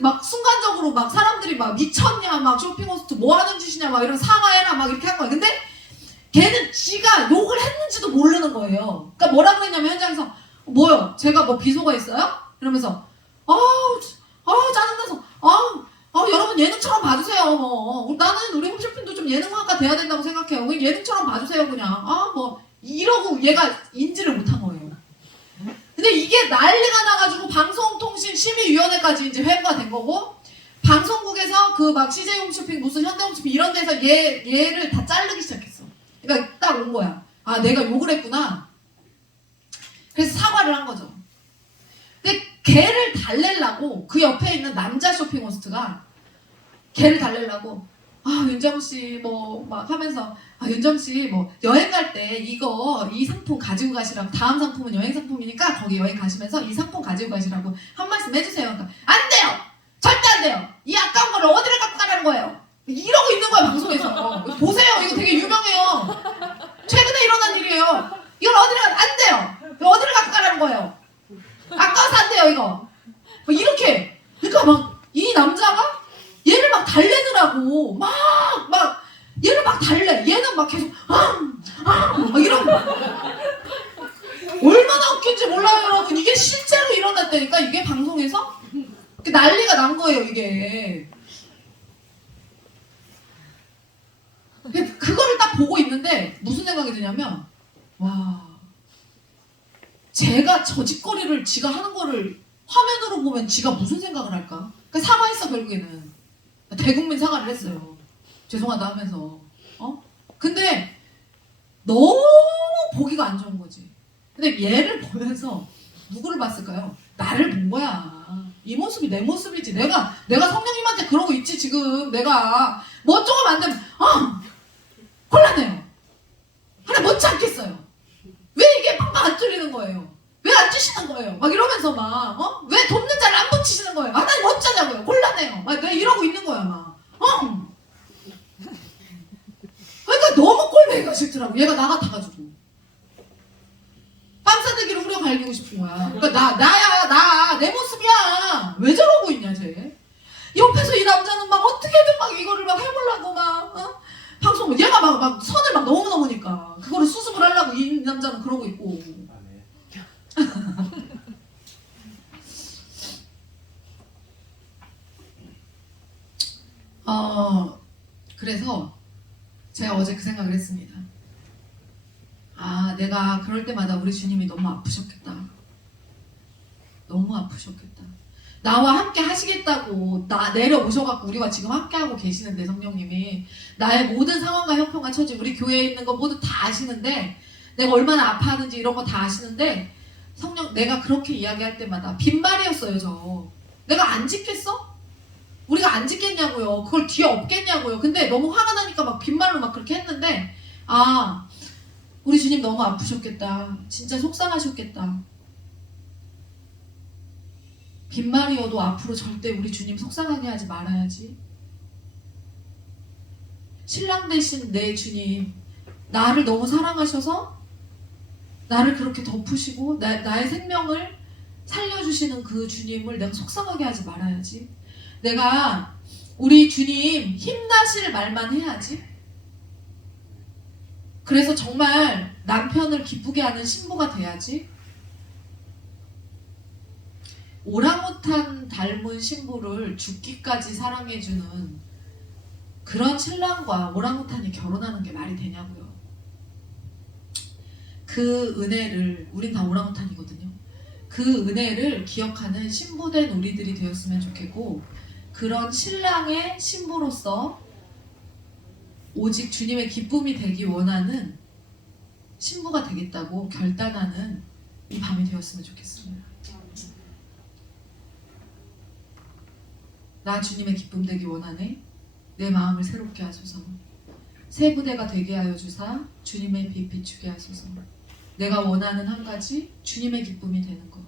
막 순간적으로 막 사람들이 막 미쳤냐 막 쇼핑호스트 뭐 하는 짓이냐 막 이런 사과해라 막 이렇게 한 거야. 근데 걔는 지가 욕을 했는지도 모르는 거예요. 그러니까 뭐라 그랬냐면 현장에서 뭐요? 제가 뭐 비속어 있어요? 이러면서 짜증나서 여러분 예능처럼 봐주세요. 나는 우리 홈쇼핑도 좀 예능화가 돼야 된다고 생각해요. 그냥 예능처럼 봐주세요 그냥. 이러고 얘가 인지를 못한 거예요. 근데 이게 난리가 나가지고 방송통신심의위원회까지 이제 회부가 된 거고 방송국에서 그 막 CJ 홈쇼핑 무슨 현대 홈쇼핑 이런 데서 얘를 다 자르기 시작했어. 그러니까 딱 온 거야. 내가 욕을 했구나. 그래서 사과를 한 거죠. 근데 걔를 달래려고 그 옆에 있는 남자 쇼핑 호스트가 걔를 달래려고 윤정 씨 뭐 막 하면서 윤정 씨 뭐 여행 갈 때 이 상품 가지고 가시라고, 다음 상품은 여행 상품이니까 거기 여행 가시면서 이 상품 가지고 가시라고 한 말씀 해주세요. 그러니까 안 돼요, 절대 안 돼요. 이 아까운 거를 어디를 갖고 가라는 거예요. 이러고 있는 거야 방송에서. 보세요, 이거 되게 유명해요. 최근에 일어난 일이에요. 이걸 어디를 안 돼요. 이거 어디를 갖고 가라는 거예요. 아까워서 안 돼요 이거. 이렇게. 그러니까 막 이 남자가 얘를 막 달래느라고 막 얘를 막 달래. 얘는 막 계속 막 이러고. 얼마나 웃긴지 몰라요 여러분. 이게 실제로 일어났다니까. 이게 방송에서 난리가 난 거예요 이게. 그거를 딱 보고 있는데 무슨 생각이 드냐면, 와, 제가 저 짓거리를 지가 하는 거를 화면으로 보면 지가 무슨 생각을 할까? 그러니까 사과했어. 결국에는 대국민 사과를 했어요. 죄송하다 하면서. 근데 너무 보기가 안 좋은 거지. 근데 얘를 보면서 누구를 봤을까요? 나를 본 거야. 이 모습이 내 모습이지. 내가 성령님한테 그러고 있지 지금. 내가 뭐 조금 안 되면 곤란해요. 하나 못지 않겠어요. 왜 이게 팍팍 안 뚫리는 거예요? 왜 안 주시는 거예요? 막 이러면서 왜 돕는 자를 안 붙이시는 거예요? 하나님 어쩌자고요? 곤란해요. 막 내가 이러고 있는 거야 막. 그러니까 너무 꼴보기가 싫더라고. 얘가 나 같아가지고. 뺨싸대기로 후려 갈기고 싶은 거야. 그러니까 나야 내 모습이야. 왜 저러고 있냐 쟤. 옆에서 이 남자는 막 어떻게든 막 이거를 막 해보려고 막 방송, 얘가 막 선을 막 넘으니까 그거를 수습을 하려고 이 남자는 그러고 있고. 그래서 제가 어제 그 생각을 했습니다. 내가 그럴 때마다 우리 주님이 너무 아프셨겠다. 너무 아프셨겠다. 나와 함께 하시겠다고 내려오셔갖고 우리와 지금 함께하고 계시는데, 성령님이 나의 모든 상황과 형편과 처지, 우리 교회에 있는 거 모두 다 아시는데, 내가 얼마나 아파하는지 이런 거 다 아시는데, 성령, 내가 그렇게 이야기할 때마다 빈말이었어요. 저 내가 안 짓겠어? 우리가 안 짓겠냐고요. 그걸 뒤에 없겠냐고요. 근데 너무 화가 나니까 막 빈말로 막 그렇게 했는데, 우리 주님 너무 아프셨겠다. 진짜 속상하셨겠다. 빈말이어도 앞으로 절대 우리 주님 속상하게 하지 말아야지. 신랑 대신 내 주님, 나를 너무 사랑하셔서 나를 그렇게 덮으시고 나의 생명을 살려주시는 그 주님을 내가 속상하게 하지 말아야지. 내가 우리 주님 힘나실 말만 해야지. 그래서 정말 남편을 기쁘게 하는 신부가 돼야지. 오랑우탄 닮은 신부를 죽기까지 사랑해주는 그런 신랑과 오랑우탄이 결혼하는 게 말이 되냐고요. 그 은혜를, 우린 다 오랑우탄이거든요. 그 은혜를 기억하는 신부된 우리들이 되었으면 좋겠고, 그런 신랑의 신부로서 오직 주님의 기쁨이 되기 원하는 신부가 되겠다고 결단하는 이 밤이 되었으면 좋겠습니다. 나 주님의 기쁨 되기 원하네. 내 마음을 새롭게 하소서. 새 부대가 되게 하여 주사 주님의 빛 비추게 하소서. 내가 원하는 한 가지 주님의 기쁨이 되는 것.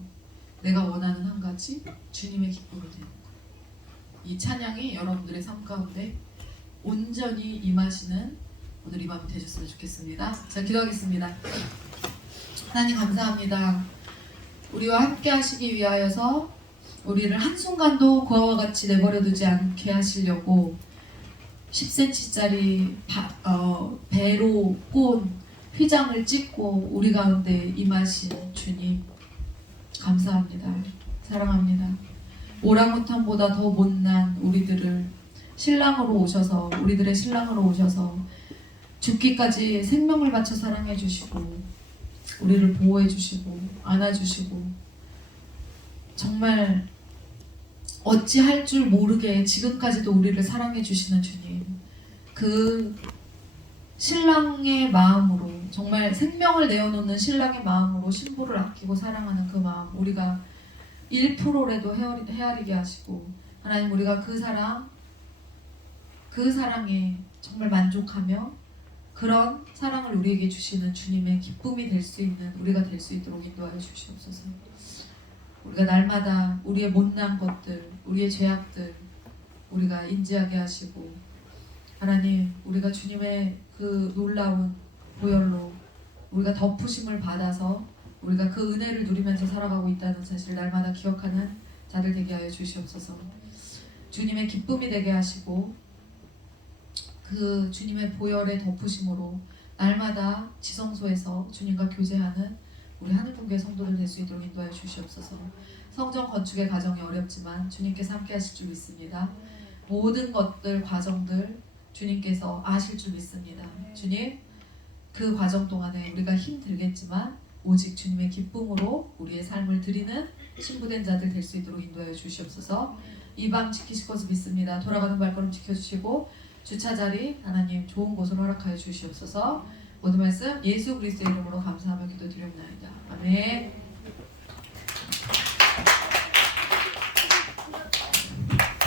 내가 원하는 한 가지 주님의 기쁨이 되는 것. 이 찬양이 여러분들의 삶 가운데 온전히 임하시는 오늘 이 밤이 되셨으면 좋겠습니다. 자, 기도하겠습니다. 하나님 감사합니다. 우리와 함께 하시기 위하여서 우리를 한순간도 그와 같이 내버려 두지 않게 하시려고 10cm짜리 배로 꼰 휘장을 찢고 우리 가운데 임하신 주님 감사합니다. 사랑합니다. 오랑우탄보다 더 못난 우리들을 신랑으로 오셔서, 우리들의 신랑으로 오셔서 죽기까지 생명을 바쳐 사랑해 주시고 우리를 보호해 주시고 안아주시고, 정말 어찌할 줄 모르게 지금까지도 우리를 사랑해 주시는 주님, 그 신랑의 마음으로 정말 생명을 내어놓는 신랑의 마음으로 신부를 아끼고 사랑하는 그 마음 우리가 1%라도 헤아리게 하시고 하나님 우리가 그 사랑에 정말 만족하며 그런 사랑을 우리에게 주시는 주님의 기쁨이 될 수 있는 우리가 될 수 있도록 인도하여 주시옵소서. 우리가 날마다 우리의 못난 것들, 우리의 죄악들 우리가 인지하게 하시고 하나님 우리가 주님의 그 놀라운 보혈로 우리가 덮으심을 받아서 우리가 그 은혜를 누리면서 살아가고 있다는 사실을 날마다 기억하는 자들 되게 하여 주시옵소서. 주님의 기쁨이 되게 하시고 그 주님의 보혈의 덮으심으로 날마다 지성소에서 주님과 교제하는 우리 하늘분교회 성도들 될 수 있도록 인도하여 주시옵소서. 성전 건축의 과정이 어렵지만 주님께서 함께 하실 줄 믿습니다. 모든 것들 과정들 주님께서 아실 줄 믿습니다. 주님 그 과정 동안에 우리가 힘들겠지만 오직 주님의 기쁨으로 우리의 삶을 드리는 신부된 자들 될 수 있도록 인도하여 주시옵소서. 이 밤 지키실 것을 믿습니다. 돌아가는 발걸음 지켜주시고 주차 자리 하나님 좋은 곳으로 허락하여 주시옵소서. 모든 말씀 예수 그리스도의 이름으로 감사하며 기도드리옵나이다. 아멘.